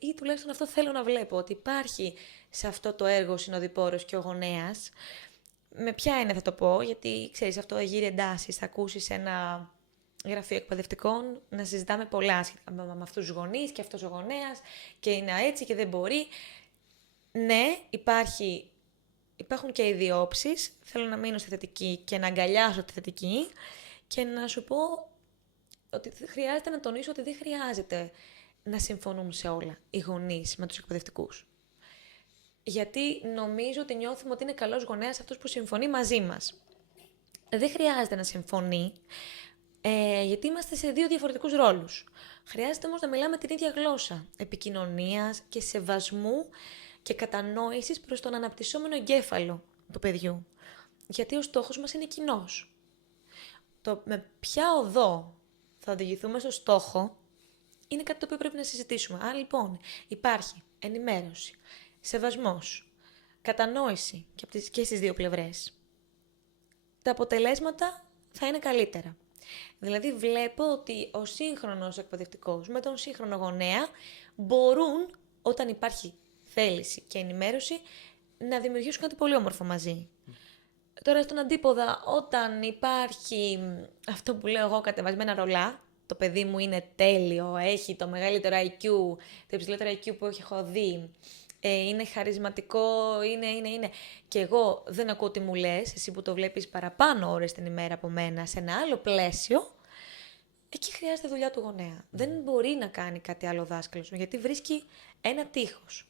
ή τουλάχιστον αυτό θέλω να βλέπω, ότι υπάρχει σε αυτό το έργο συνοδοιπόρος και ο γονέας. Με ποια είναι θα το πω, γιατί ξέρεις αυτό γύρει εντάσεις, θα ακούσεις ένα γραφείο εκπαιδευτικών να συζητάμε πολλά σχετικά με αυτούς τους γονείς και αυτός ο γονέας και είναι έτσι και δεν μπορεί. Ναι, υπάρχουν και οι δύο όψεις. Θέλω να μείνω στη θετική και να αγκαλιάσω τη θετική και να σου πω ότι χρειάζεται να τονίσω ότι δεν χρειάζεται να συμφωνούν σε όλα οι γονείς με τους εκπαιδευτικούς. Γιατί νομίζω ότι νιώθουμε ότι είναι καλός γονέας αυτός που συμφωνεί μαζί μας. Δεν χρειάζεται να συμφωνεί, γιατί είμαστε σε δύο διαφορετικούς ρόλους. Χρειάζεται όμως να μιλάμε την ίδια γλώσσα επικοινωνίας και σεβασμού και κατανόησης προς τον αναπτυσσόμενο εγκέφαλο του παιδιού. Γιατί ο στόχος μας είναι κοινός. Το με ποια οδό θα οδηγηθούμε στο στόχο είναι κάτι το οποίο πρέπει να συζητήσουμε. Άρα λοιπόν υπάρχει ενημέρωση, σεβασμός, κατανόηση και στις δύο πλευρές. Τα αποτελέσματα θα είναι καλύτερα. Δηλαδή βλέπω ότι ο σύγχρονος εκπαιδευτικός με τον σύγχρονο γονέα μπορούν, όταν υπάρχει θέληση και ενημέρωση, να δημιουργήσουν κάτι πολύ όμορφο μαζί. Τώρα στον αντίποδα, όταν υπάρχει αυτό που λέω εγώ κατεβασμένα ρολά, το παιδί μου είναι τέλειο, έχει το μεγαλύτερο IQ, το υψηλότερο IQ που έχω δει, είναι χαρισματικό, είναι. Και εγώ δεν ακούω τι μου λες, εσύ που το βλέπεις παραπάνω ώρες την ημέρα από μένα, σε ένα άλλο πλαίσιο, εκεί χρειάζεται δουλειά του γονέα. Δεν μπορεί να κάνει κάτι άλλο ο δάσκαλος μου, γιατί βρίσκει ένα τείχος.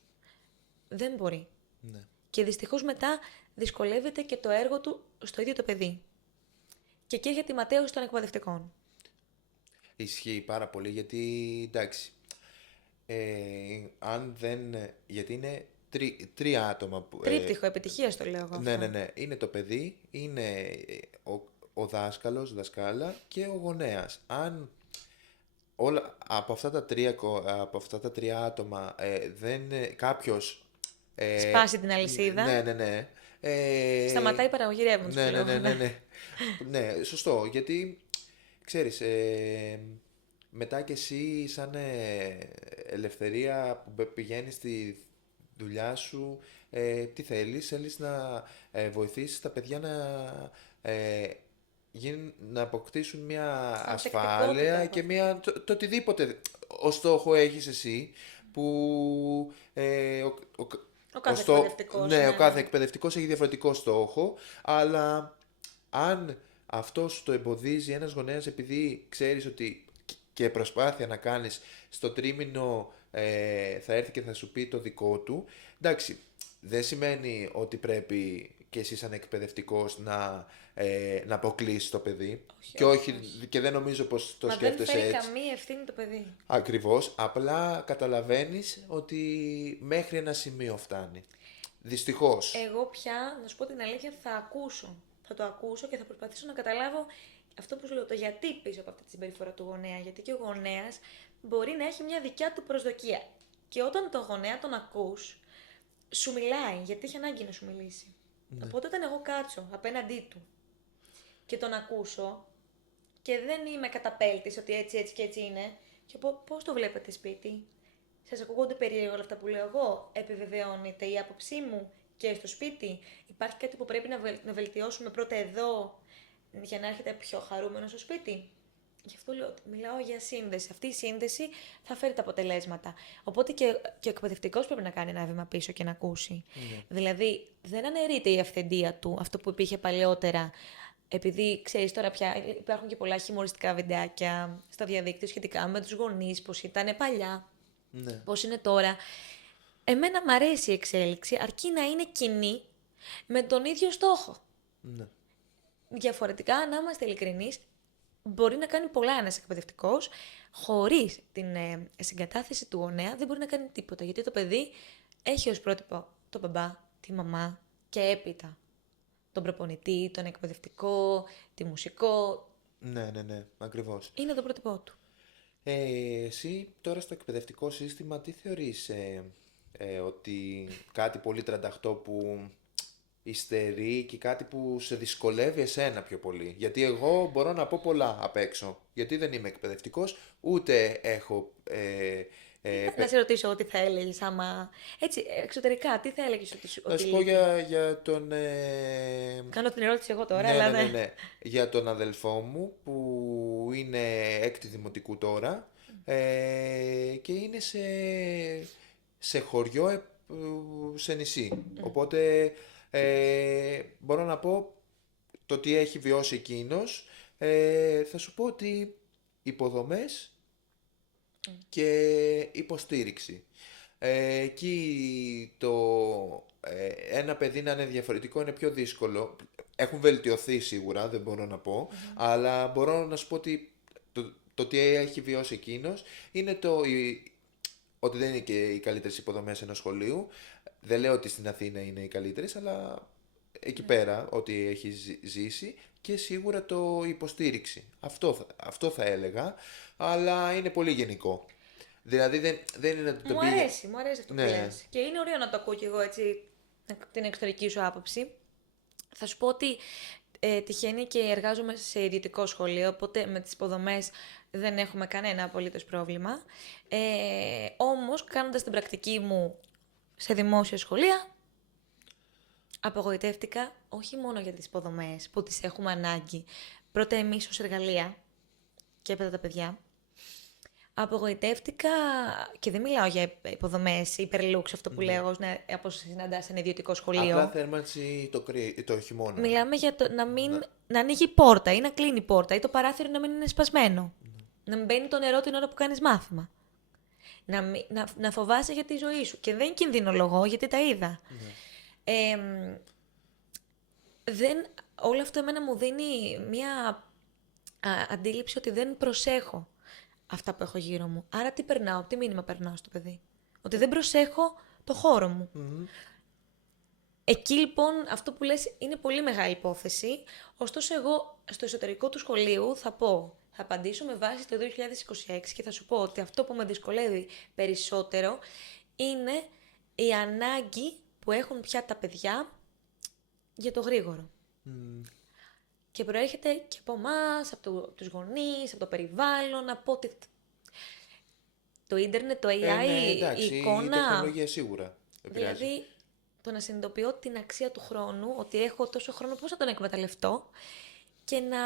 Δεν μπορεί. Ναι. Και δυστυχώς μετά δυσκολεύεται και το έργο του στο ίδιο το παιδί. Και εκεί έχει τη ματέωση των εκπαιδευτικών. Ισχύει πάρα πολύ γιατί, εντάξει, αν δεν, γιατί είναι τρία άτομα που... Τρίπτυχο επιτυχίας το λέω εγώ αυτό. Ναι. Είναι το παιδί, είναι ο δάσκαλος, δασκάλα και ο γονέας. Αν όλα από αυτά τα τρία άτομα δεν κάποιος... Σπάσει την αλυσίδα. Ναι. Σταματάει η παραγωγή ρεύματος. Ναι. Ναι, σωστό, γιατί ξέρεις, μετά και εσύ σαν ελευθερία που πηγαίνεις στη δουλειά σου, τι θέλεις να βοηθήσεις τα παιδιά να αποκτήσουν μια ασφάλεια και μια, το οτιδήποτε ο στόχο έχεις εσύ που Ο κάθε εκπαιδευτικός. ναι, ο κάθε εκπαιδευτικός έχει διαφορετικό στόχο, αλλά αν αυτό σου το εμποδίζει ένας γονέας επειδή ξέρεις ότι και προσπάθεια να κάνεις στο τρίμηνο θα έρθει και θα σου πει το δικό του, εντάξει, δεν σημαίνει ότι πρέπει και εσύ σαν εκπαιδευτικός να αποκλείσεις το παιδί. Και δεν νομίζω πως το σκέφτεσαι έτσι. Δεν φέρει καμία ευθύνη το παιδί. Ακριβώς, απλά καταλαβαίνεις ότι μέχρι ένα σημείο φτάνει. Δυστυχώς. Εγώ πια, να σου πω την αλήθεια, θα ακούσω. Θα το ακούσω και θα προσπαθήσω να καταλάβω αυτό που σου λέω, το γιατί πίσω από αυτή τη συμπεριφορά του γονέα. Γιατί και ο γονέας μπορεί να έχει μια δικιά του προσδοκία. Και όταν τον γονέα τον ακούς, σου μιλάει, γιατί έχει ανάγκη να σου μιλήσει. Ναι. Οπότε όταν εγώ κάτσω απέναντί του και τον ακούσω και δεν είμαι καταπέλτης ότι έτσι και έτσι είναι, και πω πώς το βλέπετε σπίτι, σας ακούγονται περίεργα όλα αυτά που λέω εγώ, επιβεβαιώνεται η άποψή μου και στο σπίτι, υπάρχει κάτι που πρέπει να βελτιώσουμε πρώτα εδώ για να έρχεται πιο χαρούμενο στο σπίτι. Γι' αυτό λέω ότι μιλάω για σύνδεση. Αυτή η σύνδεση θα φέρει τα αποτελέσματα. Οπότε και ο εκπαιδευτικός πρέπει να κάνει ένα βήμα πίσω και να ακούσει. Δηλαδή, δεν αναιρείται η αυθεντία του, αυτό που υπήρχε παλαιότερα. Επειδή ξέρεις τώρα πια υπάρχουν και πολλά χιουμοριστικά βιντεάκια στο διαδίκτυο σχετικά με τους γονείς, πώς ήταν παλιά, πώς είναι τώρα. Εμένα μ' αρέσει η εξέλιξη, αρκεί να είναι κοινή με τον ίδιο στόχο. Ναι. Διαφορετικά, να είμαστε ειλικρινείς, μπορεί να κάνει πολλά ένας εκπαιδευτικός, χωρίς την συγκατάθεση του γονέα δεν μπορεί να κάνει τίποτα. Γιατί το παιδί έχει ως πρότυπο τον μπαμπά, τη μαμά και έπειτα τον προπονητή, τον εκπαιδευτικό, τη μουσικό. Ναι, ακριβώς. Είναι το πρότυπό του. Εσύ τώρα στο εκπαιδευτικό σύστημα τι θεωρείς ότι κάτι πολύ τρανταχτό που υστερεί και κάτι που σε δυσκολεύει εσένα πιο πολύ? Γιατί εγώ μπορώ να πω πολλά απ' έξω, γιατί δεν είμαι εκπαιδευτικός, ούτε έχω... Να σε ρωτήσω τι θα έλεγες άμα... Έτσι, εξωτερικά, τι θα έλεγες ότι... Να σου πω για τον... Κάνω την ερώτηση εγώ τώρα, ναι, αλλά ναι. Για τον αδελφό μου που είναι έκτη δημοτικού τώρα και είναι σε χωριό, σε νησί. Οπότε μπορώ να πω το τι έχει βιώσει εκείνος. Θα σου πω ότι υποδομές και υποστήριξη. Εκεί ένα παιδί να είναι διαφορετικό είναι πιο δύσκολο. Έχουν βελτιωθεί σίγουρα, δεν μπορώ να πω, αλλά μπορώ να σου πω ότι το τι έχει βιώσει εκείνος είναι ότι δεν είναι και οι καλύτερες υποδομές ενός σχολείου. Δεν λέω ότι στην Αθήνα είναι οι καλύτερες, αλλά εκεί πέρα ό,τι έχει ζήσει, και σίγουρα το υποστήριξη. Αυτό θα έλεγα, αλλά είναι πολύ γενικό. Δηλαδή δεν είναι το μου αρέσει αυτό που λες. Και είναι ωραίο να το ακούω κι εγώ έτσι την εξωτερική σου άποψη. Θα σου πω ότι τυχαίνει και εργάζομαι σε ιδιωτικό σχολείο, οπότε με τις υποδομές δεν έχουμε κανένα απολύτως πρόβλημα. Όμως, κάνοντας την πρακτική μου σε δημόσια σχολεία, απογοητεύτηκα όχι μόνο για τις υποδομές που τις έχουμε ανάγκη, πρώτα εμείς ως εργαλεία και έπειτα τα παιδιά. Απογοητεύτηκα και δεν μιλάω για υποδομές, υπερλούξ, αυτό που λέω, όπως συναντάς σε ένα ιδιωτικό σχολείο. Απλά θέρμανση το χειμώνα. Μιλάμε για το να ανοίγει η πόρτα ή να κλείνει η πόρτα ή το παράθυρο να μην είναι σπασμένο. Να μην μπαίνει το νερό την ώρα που κάνεις μάθημα. Να φοβάσαι για τη ζωή σου. Και δεν κινδυνολογώ γιατί τα είδα. Όλο αυτό εμένα μου δίνει μια αντίληψη ότι δεν προσέχω αυτά που έχω γύρω μου. Άρα τι μήνυμα περνάω στο παιδί? Ότι δεν προσέχω το χώρο μου. Εκεί λοιπόν αυτό που λες είναι πολύ μεγάλη υπόθεση, ωστόσο εγώ στο εσωτερικό του σχολείου θα απαντήσω με βάση το 2026 και θα σου πω ότι αυτό που με δυσκολεύει περισσότερο είναι η ανάγκη που έχουν πια τα παιδιά για το γρήγορο. Και προέρχεται και από εμάς, από τους γονείς, από το περιβάλλον, από ότι το ίντερνετ, το AI, εντάξει, η εικόνα... Η τεχνολογία σίγουρα επηρεάζει. Δηλαδή, το να συνειδητοποιώ την αξία του χρόνου, ότι έχω τόσο χρόνο, πώς θα τον εκμεταλλευτώ και να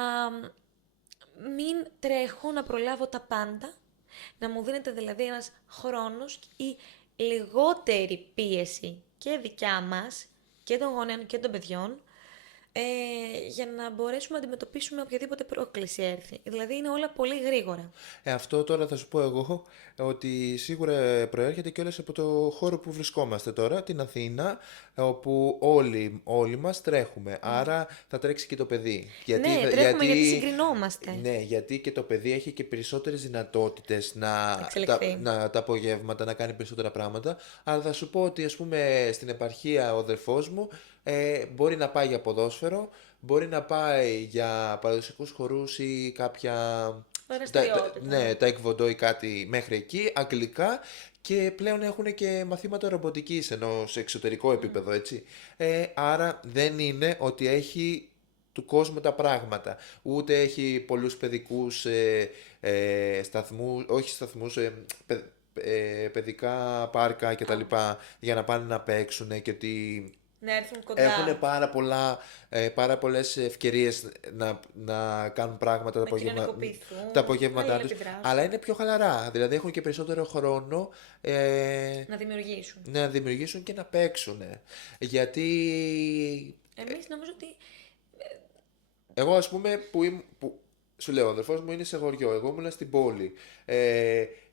μην τρέχω να προλάβω τα πάντα, να μου δίνεται δηλαδή ένας χρόνος ή λιγότερη πίεση και δικιά μας και των γονέων και των παιδιών, για να μπορέσουμε να αντιμετωπίσουμε οποιαδήποτε πρόκληση έρθει. Δηλαδή είναι όλα πολύ γρήγορα. Αυτό τώρα θα σου πω εγώ, ότι σίγουρα προέρχεται και όλες από το χώρο που βρισκόμαστε τώρα, την Αθήνα, όπου όλοι μας τρέχουμε. Άρα θα τρέξει και το παιδί. Ναι, τρέχουμε γιατί συγκρινόμαστε. Ναι, γιατί και το παιδί έχει και περισσότερες δυνατότητες τα απογεύματα, να κάνει περισσότερα πράγματα. Αλλά θα σου πω ότι, ας πούμε, στην επαρχία ο αδερφός μου μπορεί να πάει για ποδόσφαιρο, μπορεί να πάει για παραδοσιακούς χορούς ή κάποια... taekwondo ή κάτι μέχρι εκεί, αγγλικά, και πλέον έχουν και μαθήματα ρομποτικής, ενώ σε εξωτερικό επίπεδο, έτσι. Άρα δεν είναι ότι έχει του κόσμου τα πράγματα. Ούτε έχει πολλούς παιδικούς σταθμούς, όχι σταθμούς, παιδικά πάρκα κτλ. Για να πάνε να παίξουν και ότι... Να έρθουν κοντά. Έχουν πάρα πολλές ευκαιρίες να κάνουν πράγματα τα απογεύματά τους. Αλλά είναι πιο χαλαρά. Δηλαδή έχουν και περισσότερο χρόνο να δημιουργήσουν και να παίξουν. Γιατί... Εμείς νομίζω ότι... Εγώ, ας πούμε, που σου λέω, ο αδερφός μου είναι σε χωριό. Εγώ ήμουν στην πόλη.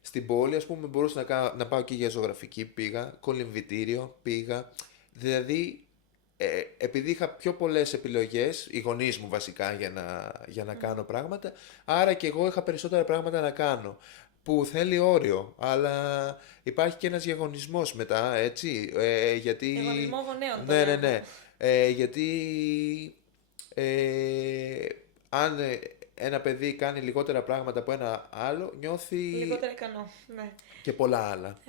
Στην πόλη, ας πούμε, μπορούσα να πάω και για ζωγραφική, πήγα. Κολυμβητήριο, πήγα. Δηλαδή, επειδή είχα πιο πολλές επιλογές, οι γονείς μου βασικά, για να κάνω πράγματα, άρα και εγώ είχα περισσότερα πράγματα να κάνω, που θέλει όριο, αλλά υπάρχει και ένας διαγωνισμός μετά, έτσι, γιατί... Διαγωνισμό γονέων. Ναι. Γιατί αν ένα παιδί κάνει λιγότερα πράγματα από ένα άλλο, νιώθει... Λιγότερα ικανό, ναι. Και πολλά άλλα.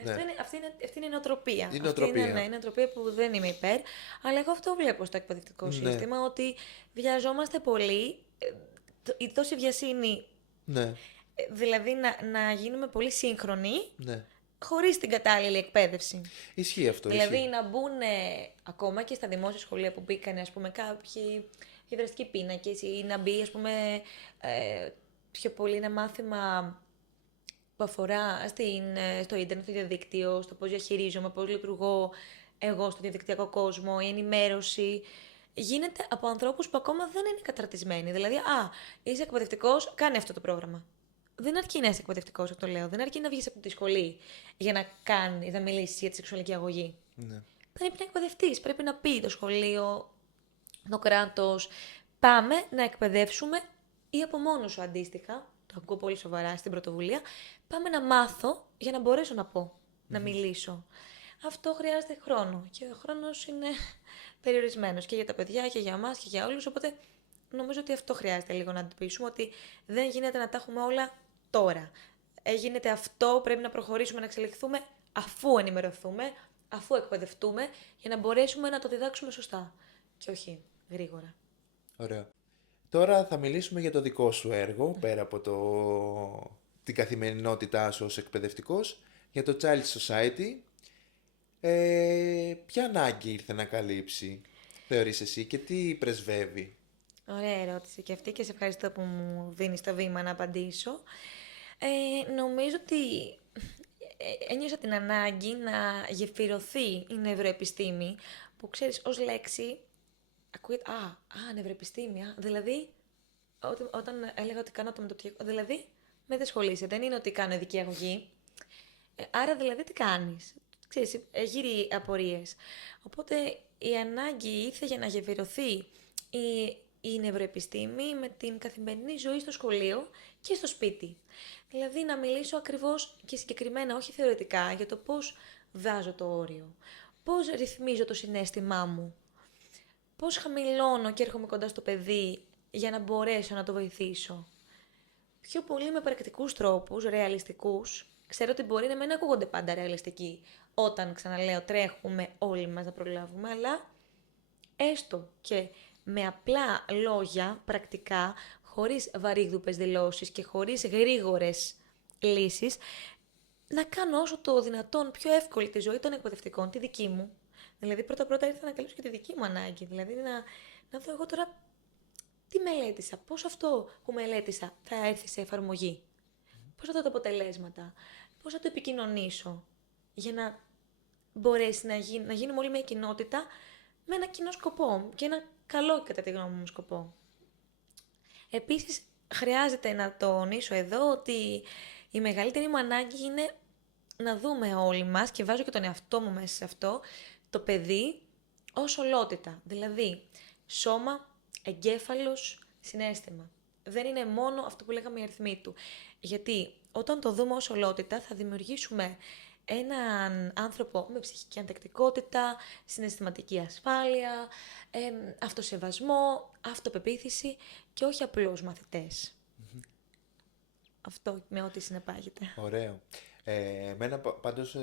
Αυτή είναι η νοοτροπία. Είναι η νοοτροπία που δεν είμαι υπέρ. Αλλά εγώ αυτό βλέπω στο εκπαιδευτικό σύστημα, ότι βιαζόμαστε πολύ. Η τόση βιασύνη, δηλαδή να γίνουμε πολύ σύγχρονοι, χωρίς την κατάλληλη εκπαίδευση. Ισχύει αυτό. Δηλαδή να μπουν ακόμα και στα δημόσια σχολεία που μπήκαν, ας πούμε, κάποιοι διαδραστικοί πίνακες, ή να μπει, ας πούμε, πιο πολύ ένα μάθημα που αφορά στο ίντερνετ, στο διαδίκτυο, στο πώς διαχειρίζομαι, πώς λειτουργώ εγώ στο διαδικτυακό κόσμο, η ενημέρωση. Γίνεται από ανθρώπους που ακόμα δεν είναι καταρτισμένοι. Δηλαδή, είσαι εκπαιδευτικός, κάνε αυτό το πρόγραμμα. Δεν αρκεί να είσαι εκπαιδευτικός, αυτό το λέω. Δεν αρκεί να βγεις από τη σχολή για να μιλήσεις για τη σεξουαλική αγωγή. Ναι. Πρέπει να εκπαιδευτείς, πρέπει να πει το σχολείο, το κράτος, πάμε να εκπαιδεύσουμε, ή από μόνος σου αντίστοιχα, το ακούω πολύ σοβαρά στην πρωτοβουλία, πάμε να μάθω για να μπορέσω να πω, να μιλήσω. Αυτό χρειάζεται χρόνο και ο χρόνος είναι περιορισμένος και για τα παιδιά και για εμάς και για όλους, οπότε νομίζω ότι αυτό χρειάζεται λίγο να αντιμετωπίσουμε, ότι δεν γίνεται να τα έχουμε όλα τώρα. Γίνεται αυτό, πρέπει να προχωρήσουμε, να εξελιχθούμε αφού ενημερωθούμε, αφού εκπαιδευτούμε, για να μπορέσουμε να το διδάξουμε σωστά και όχι γρήγορα. Ωραία. Τώρα θα μιλήσουμε για το δικό σου έργο, πέρα από την καθημερινότητά σου ως εκπαιδευτικός, για το Child Society. Ποια ανάγκη ήρθε να καλύψει, θεωρείς εσύ, και τι πρεσβεύει? Ωραία ερώτηση και αυτή και σε ευχαριστώ που μου δίνεις το βήμα να απαντήσω. Νομίζω ότι ένιωσα την ανάγκη να γεφυρωθεί η νευροεπιστήμη, που ξέρεις ως λέξη ακούγεται, νευροεπιστήμη, δηλαδή όταν έλεγα ότι κάνω το μεταπτυχιακό, δηλαδή με δεν σχολείσαι, δεν είναι ότι κάνω ειδική αγωγή, άρα δηλαδή τι κάνεις, ξέρεις, γύρει απορίες. Οπότε η ανάγκη ήρθε για να γεφυρωθεί η νευροεπιστήμη με την καθημερινή ζωή στο σχολείο και στο σπίτι. Δηλαδή να μιλήσω ακριβώς και συγκεκριμένα, όχι θεωρητικά, για το πώς βάζω το όριο, πώς ρυθμίζω το συναίσθημά μου, πώς χαμηλώνω και έρχομαι κοντά στο παιδί για να μπορέσω να το βοηθήσω. Πιο πολύ με πρακτικούς τρόπους, ρεαλιστικούς. Ξέρω ότι μπορεί να μην ακούγονται πάντα ρεαλιστικοί όταν, ξαναλέω, τρέχουμε όλοι μας να προλάβουμε, αλλά έστω και με απλά λόγια, πρακτικά, χωρίς βαρύγδουπες δηλώσεις και χωρίς γρήγορες λύσεις, να κάνω όσο το δυνατόν πιο εύκολη τη ζωή των εκπαιδευτικών, τη δική μου. Δηλαδή, πρώτα-πρώτα ήρθα να καλύψω και τη δική μου ανάγκη. Δηλαδή, να δω εγώ τώρα τι μελέτησα, πώς αυτό που μελέτησα θα έρθει σε εφαρμογή, πώς θα δω τα αποτελέσματα, πώς θα το επικοινωνήσω, για να μπορέσει να γίνουμε όλοι μια κοινότητα με ένα κοινό σκοπό και ένα καλό, κατά τη γνώμη μου, σκοπό. Επίσης, χρειάζεται να τονίσω εδώ ότι η μεγαλύτερη μου ανάγκη είναι να δούμε όλοι μας, και βάζω και τον εαυτό μου μέσα σε αυτό, το παιδί ως ολότητα. Δηλαδή, σώμα, εγκέφαλος, συναίσθημα. Δεν είναι μόνο αυτό που λέγαμε οι αριθμοί του. Γιατί όταν το δούμε ως ολότητα θα δημιουργήσουμε έναν άνθρωπο με ψυχική αντεκτικότητα, συναισθηματική ασφάλεια, αυτοσεβασμό, αυτοπεποίθηση και όχι απλώς μαθητές. Αυτό με ό,τι συνεπάγεται. Ωραίο. Εμένα πάντως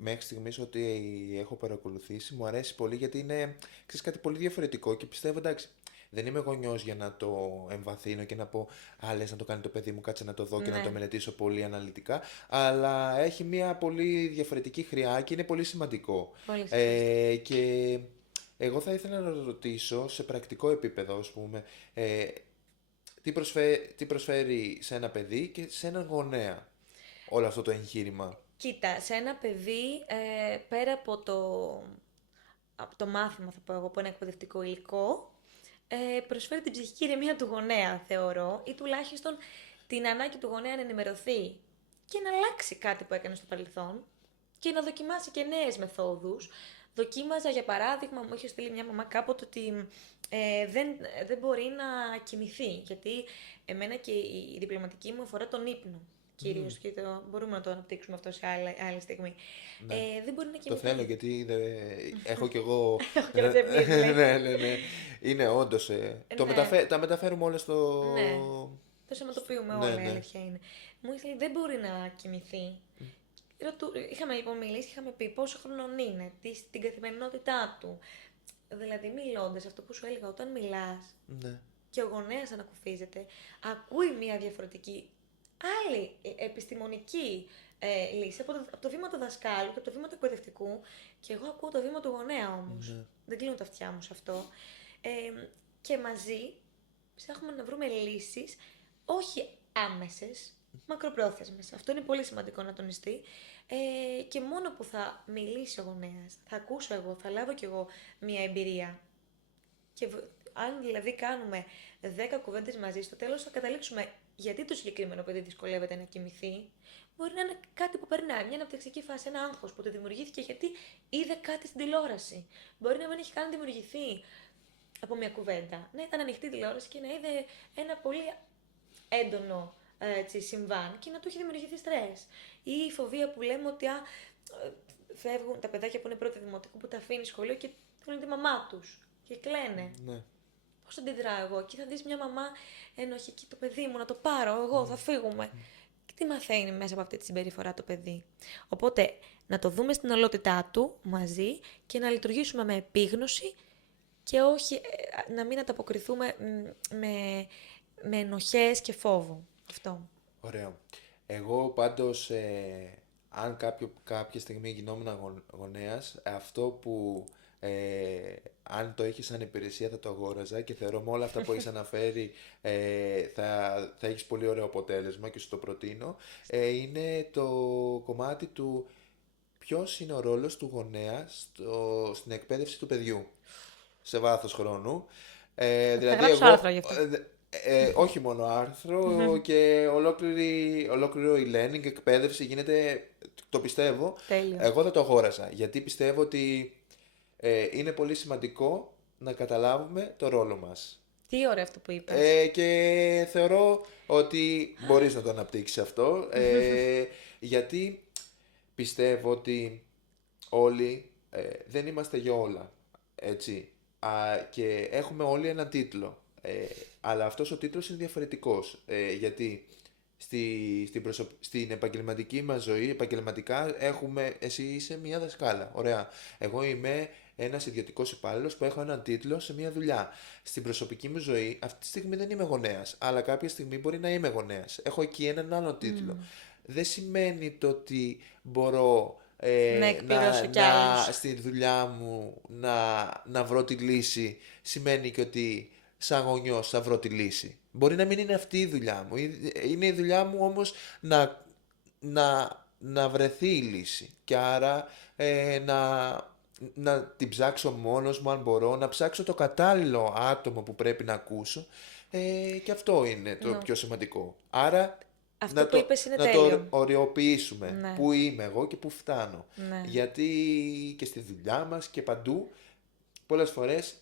μέχρι στιγμής ότι έχω παρακολουθήσει μου αρέσει πολύ, γιατί είναι, ξέρεις, κάτι πολύ διαφορετικό και πιστεύω, εντάξει, δεν είμαι γονιός για να το εμβαθύνω και να πω λες να το κάνει το παιδί μου, κάτσε να το δω και να το μελετήσω πολύ αναλυτικά, αλλά έχει μια πολύ διαφορετική χρειά και είναι πολύ σημαντικό. Πολύ Και εγώ θα ήθελα να ρωτήσω σε πρακτικό επίπεδο, ας πούμε, τι προσφέρει σε ένα παιδί και σε έναν γονέα όλο αυτό το εγχείρημα. Κοίτα, σε ένα παιδί, πέρα από το μάθημα, θα πω εγώ, που είναι εκπαιδευτικό υλικό, προσφέρει την ψυχική ηρεμία του γονέα, θεωρώ, ή τουλάχιστον την ανάγκη του γονέα να ενημερωθεί και να αλλάξει κάτι που έκανε στο παρελθόν και να δοκιμάσει και νέες μεθόδους. Δοκίμαζα, για παράδειγμα, μου είχε στείλει μια μαμά κάποτε ότι δεν μπορεί να κοιμηθεί, γιατί εμένα και η διπλωματική μου αφορά τον ύπνο. Κυρίως, και μπορούμε να το αναπτύξουμε αυτό σε άλλη στιγμή. Ναι. Δεν μπορεί να κοιμηθεί. Το θέλω, γιατί έχω κι εγώ. Έχω και ραδιοφωνία. Ναι. Είναι όντως. Τα μεταφέρουμε όλα στο. Ναι. Το σωματοποιούμε Ναι, όλα, η ναι. αλήθεια είναι. Μου ήθελε, δεν μπορεί να κοιμηθεί. Είχαμε λοιπόν μιλήσει, είχαμε πει πόσο χρονών είναι, την καθημερινότητά του. Δηλαδή, μιλώντας, αυτό που σου έλεγα, όταν μιλάς Ναι. και ο γονέας ανακουφίζεται, ακούει μια διαφορετική, άλλη επιστημονική λύση από το βήμα του δασκάλου και από το βήμα του εκπαιδευτικού, και εγώ ακούω το βήμα του γονέα όμως. Ναι. Δεν κλείνω τα αυτιά μου σε αυτό. Και μαζί ψάχνουμε να βρούμε λύσεις, όχι άμεσες, μακροπρόθεσμες. Αυτό είναι πολύ σημαντικό να τονιστεί. Και μόνο που θα μιλήσει ο γονέας, θα ακούσω εγώ, θα λάβω κι εγώ μια εμπειρία. Και αν δηλαδή κάνουμε 10 κουβέντες μαζί, στο τέλος θα καταλήξουμε γιατί το συγκεκριμένο παιδί δυσκολεύεται να κοιμηθεί. Μπορεί να είναι κάτι που περνάει, μια αναπτυξιακή φάση, ένα άγχος που του δημιουργήθηκε γιατί είδε κάτι στην τηλεόραση. Μπορεί να μην έχει καν δημιουργηθεί από μια κουβέντα. Ναι, ήταν ανοιχτή τηλεόραση και να είδε ένα πολύ έντονο συμβάν και να του έχει δημιουργηθεί στρες. Ή η φοβία που λέμε ότι φεύγουν τα παιδάκια που είναι πρώτη δημοτικού, που τα αφήνει σχολείο και θέλουν τη μαμά τους και κλαίνε. Ναι. Πώς αντιδράω εγώ? Και θα δεις μια μαμά ενοχική, το παιδί μου, να το πάρω εγώ, θα φύγουμε. Και τι μαθαίνει μέσα από αυτή τη συμπεριφορά το παιδί? Οπότε να το δούμε στην ολότητά του μαζί και να λειτουργήσουμε με επίγνωση και όχι να μην ανταποκριθούμε με ενοχές και φόβο. Αυτό. Ωραίο. Εγώ πάντως, αν κάποια στιγμή γινόμουν γονέας, αυτό που αν το έχεις σαν υπηρεσία θα το αγόραζα και θεωρώ με όλα αυτά που έχεις αναφέρει θα έχεις πολύ ωραίο αποτέλεσμα και σου το προτείνω, είναι το κομμάτι του ποιος είναι ο ρόλος του γονέα στην εκπαίδευση του παιδιού σε βάθος χρόνου. Θα γράψω άρθρο γι' αυτό. Όχι μόνο άρθρο και ολόκληρο e-learning, εκπαίδευση γίνεται, το πιστεύω. Τέλειο. Εγώ θα το αγόραζα, γιατί πιστεύω ότι είναι πολύ σημαντικό να καταλάβουμε το ρόλο μας. Τι ωραίο αυτό που είπες. Και θεωρώ ότι μπορείς να το αναπτύξεις αυτό, γιατί πιστεύω ότι όλοι δεν είμαστε για όλα, έτσι. Και έχουμε όλοι έναν τίτλο. Αλλά αυτός ο τίτλος είναι διαφορετικός, γιατί στην επαγγελματική μας ζωή, επαγγελματικά εσύ είσαι μια δασκάλα, ωραία. Εγώ είμαι ένας ιδιωτικός υπάλληλος που έχω έναν τίτλο σε μια δουλειά. Στην προσωπική μου ζωή αυτή τη στιγμή δεν είμαι γονέας, αλλά κάποια στιγμή μπορεί να είμαι γονέας. Έχω εκεί έναν άλλο τίτλο. Δεν σημαίνει το ότι μπορώ στη δουλειά μου να βρω τη λύση, σημαίνει και ότι σαν γονιός θα βρω τη λύση. Μπορεί να μην είναι αυτή η δουλειά μου. Είναι η δουλειά μου όμως να βρεθεί η λύση. Και άρα να την ψάξω μόνος μου αν μπορώ, να ψάξω το κατάλληλο άτομο που πρέπει να ακούσω. Και αυτό είναι το πιο σημαντικό. Άρα αυτό που είπες είναι να τέλειο. το οριοποιήσουμε. Ναι. Πού είμαι εγώ και πού φτάνω. Ναι. Γιατί και στη δουλειά μας και παντού πολλές φορές,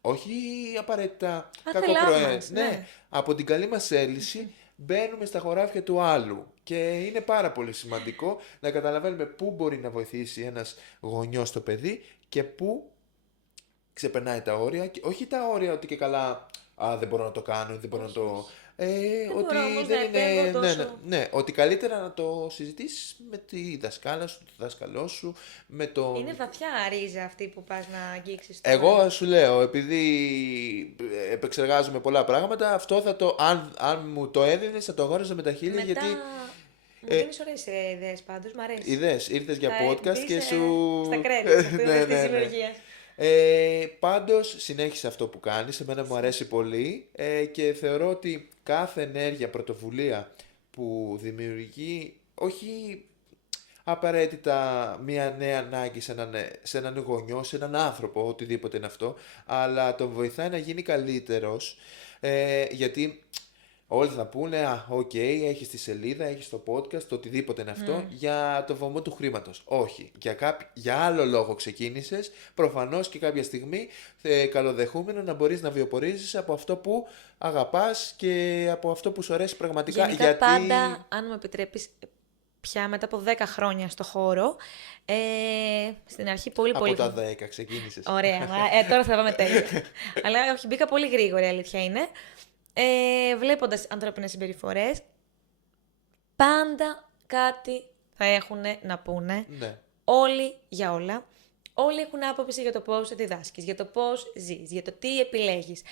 όχι απαραίτητα κακοπροαίρετες, ναι. από την καλή μας θέληση μπαίνουμε στα χωράφια του άλλου. Και είναι πάρα πολύ σημαντικό να καταλαβαίνουμε πού μπορεί να βοηθήσει ένας γονιός το παιδί και πού ξεπερνάει τα όρια. Και όχι τα όρια ότι και καλά δεν μπορώ να το κάνω, δεν μπορώ να το... ότι δεν είναι. Ναι, ότι καλύτερα να το συζητήσεις με τη δασκάλα σου, το δάσκαλό σου, με το. Είναι βαθιά ρίζα αυτή που πας να αγγίξεις. Εγώ σου λέω, επειδή επεξεργάζομαι πολλά πράγματα, αυτό αν μου το έδινες θα το αγόραζα με τα χίλια. Μετά... Γιατί. Μου δίνεις ωραίες ιδέες πάντως, μ' αρέσει. Ήρθες για podcast και σου. Στα credits αυτής της συλλογίας. Πάντως συνέχισε αυτό που κάνεις, εμένα μου αρέσει πολύ και θεωρώ ότι κάθε ενέργεια, πρωτοβουλία που δημιουργεί όχι απαραίτητα μια νέα ανάγκη σε έναν γονιό, σε έναν άνθρωπο, οτιδήποτε είναι αυτό, αλλά τον βοηθάει να γίνει καλύτερος, γιατί όλοι θα πούνε, οκ, έχεις τη σελίδα, έχεις το podcast, το οτιδήποτε είναι αυτό, για το βωμό του χρήματος. Όχι. Για άλλο λόγο ξεκίνησες, προφανώς και κάποια στιγμή καλοδεχούμενο να μπορείς να βιοπορίζεις από αυτό που αγαπάς και από αυτό που σου αρέσει πραγματικά. Γενικά πάντα, αν μου επιτρέπεις, πια μετά από 10 χρόνια στο χώρο, στην αρχή πολύ. Από τα 10 ξεκίνησες. Ωραία, τώρα θα πάμε τέλεια. Αλλά όχι, μπήκα πολύ γρήγορα, η αλήθεια είναι. Βλέποντας ανθρώπινες συμπεριφορές, πάντα κάτι θα έχουν να πούνε. Ναι. Όλοι για όλα. Όλοι έχουν άποψη για το πώς διδάσκεις, για το πώς ζεις, για το τι επιλέγεις.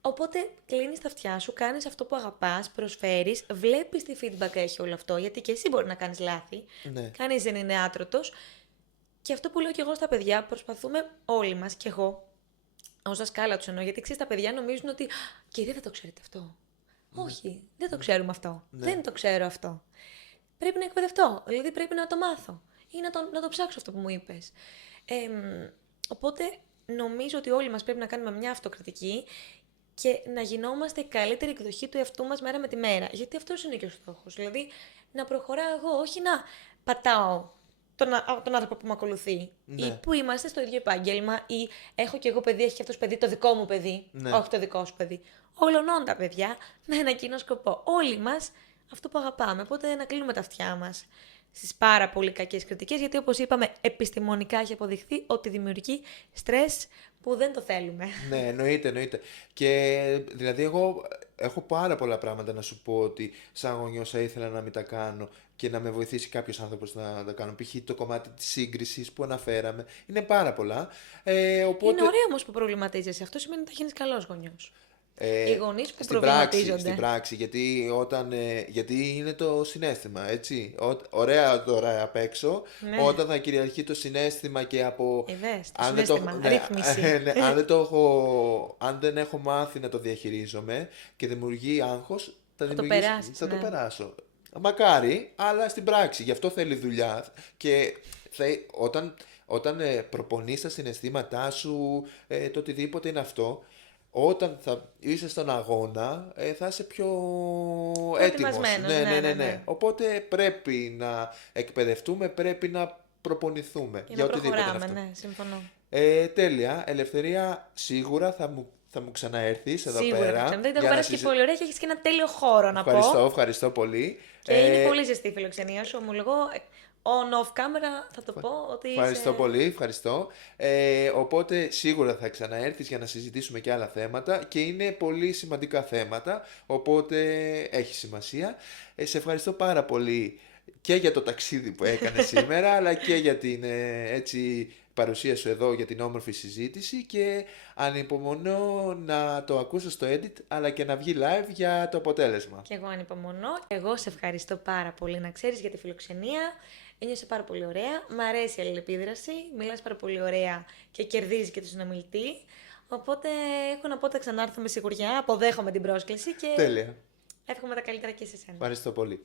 Οπότε κλείνεις τα αυτιά σου, κάνεις αυτό που αγαπάς, προσφέρεις, βλέπεις τι feedback έχει όλο αυτό, γιατί και εσύ μπορεί να κάνεις λάθη. Ναι. Κανείς δεν είναι άτρωτος. Και αυτό που λέω και εγώ στα παιδιά, προσπαθούμε όλοι μας, και εγώ, ως δασκάλα τους εννοώ, γιατί ξέρεις, τα παιδιά νομίζουν ότι «Κύριε, δεν το ξέρετε αυτό». Όχι, δεν το ξέρουμε αυτό. Δεν το ξέρω αυτό. Πρέπει να εκπαιδευτώ, δηλαδή πρέπει να το μάθω ή να το ψάξω αυτό που μου είπες. Οπότε νομίζω ότι όλοι μας πρέπει να κάνουμε μια αυτοκριτική και να γινόμαστε η καλύτερη εκδοχή του εαυτού μας μέρα με τη μέρα. Γιατί αυτός είναι και ο στόχος. Δηλαδή να προχωράω εγώ, όχι να πατάω τον άνθρωπο που με ακολουθεί. Ναι. Ή που είμαστε στο ίδιο επάγγελμα, ή έχω κι εγώ παιδί, έχει κι αυτός παιδί, το δικό μου παιδί, όχι το δικό σου παιδί. Όλων τα παιδιά με ένα κοινό σκοπό. Όλοι μας αυτό που αγαπάμε. Οπότε να κλείνουμε τα αυτιά μας στις πάρα πολύ κακές κριτικές, γιατί όπως είπαμε επιστημονικά έχει αποδειχθεί ότι δημιουργεί στρες που δεν το θέλουμε. Ναι, εννοείται. Και δηλαδή εγώ έχω πάρα πολλά πράγματα να σου πω ότι σαν γονιός θα ήθελα να μην τα κάνω και να με βοηθήσει κάποιος άνθρωπος να τα κάνω. Π.χ. το κομμάτι της σύγκρισης που αναφέραμε. Είναι πάρα πολλά. Είναι ωραίο όμως που προβληματίζεσαι. Αυτό σημαίνει ότι θα γίνεις καλός γονιός. Οι γονείς που Στην πράξη, γιατί, γιατί είναι το συναίσθημα, έτσι. Ωραία τώρα απ' έξω, Ναι. όταν θα κυριαρχεί το συναίσθημα και από... Είδες, το Αν δεν το, συναίσθημα, ναι, ρύθμιση. ναι, αν δεν έχω μάθει να το διαχειρίζομαι και δημιουργεί άγχος, περάσεις, θα το ναι. περάσω. Μακάρι, αλλά στην πράξη. Γι' αυτό θέλει δουλειά και όταν προπονείς τα συναισθήματά σου, το οτιδήποτε είναι αυτό, όταν θα είσαι στον αγώνα, θα είσαι πιο έτοιμος. Προετοιμασμένος, ναι. Οπότε πρέπει να εκπαιδευτούμε, πρέπει να προπονηθούμε Και για να οτιδήποτε είναι προχωράμε, αυτό. ναι, συμφωνώ. Τέλεια. Ελευθερία, σίγουρα θα μου ξαναέρθεις εδώ Σίγουρα πέρα. θα ξαναδείτε. για Έχω να περάσει και πολύ ωραία και έχεις και ένα τέλειο χώρο να Ευχαριστώ πολύ. Και είναι πολύ ζεστή η φιλοξενία σου. Ομολογώ, on-off camera θα το πω ότι Ευχαριστώ είσαι... πολύ, ευχαριστώ. Οπότε σίγουρα θα ξαναέρθεις για να συζητήσουμε και άλλα θέματα και είναι πολύ σημαντικά θέματα, οπότε έχει σημασία. Σε ευχαριστώ πάρα πολύ και για το ταξίδι που έκανες σήμερα, αλλά και για την έτσι, παρουσία σου εδώ, για την όμορφη συζήτηση και ανυπομονώ να το ακούσω στο edit, αλλά και να βγει live για το αποτέλεσμα. Και εγώ ανυπομονώ. Εγώ σε ευχαριστώ πάρα πολύ, να ξέρεις, για τη φιλοξενία. Ένιωσε πάρα πολύ ωραία. Μ' αρέσει η αλληλεπίδραση. Μιλάς πάρα πολύ ωραία και κερδίζει και τον συνομιλητή. Οπότε έχω να πω ότι θα ξανάρθω με σιγουριά. Αποδέχομαι την πρόσκληση και Τέλεια. εύχομαι τα καλύτερα και σε σένα. Ευχαριστώ πολύ.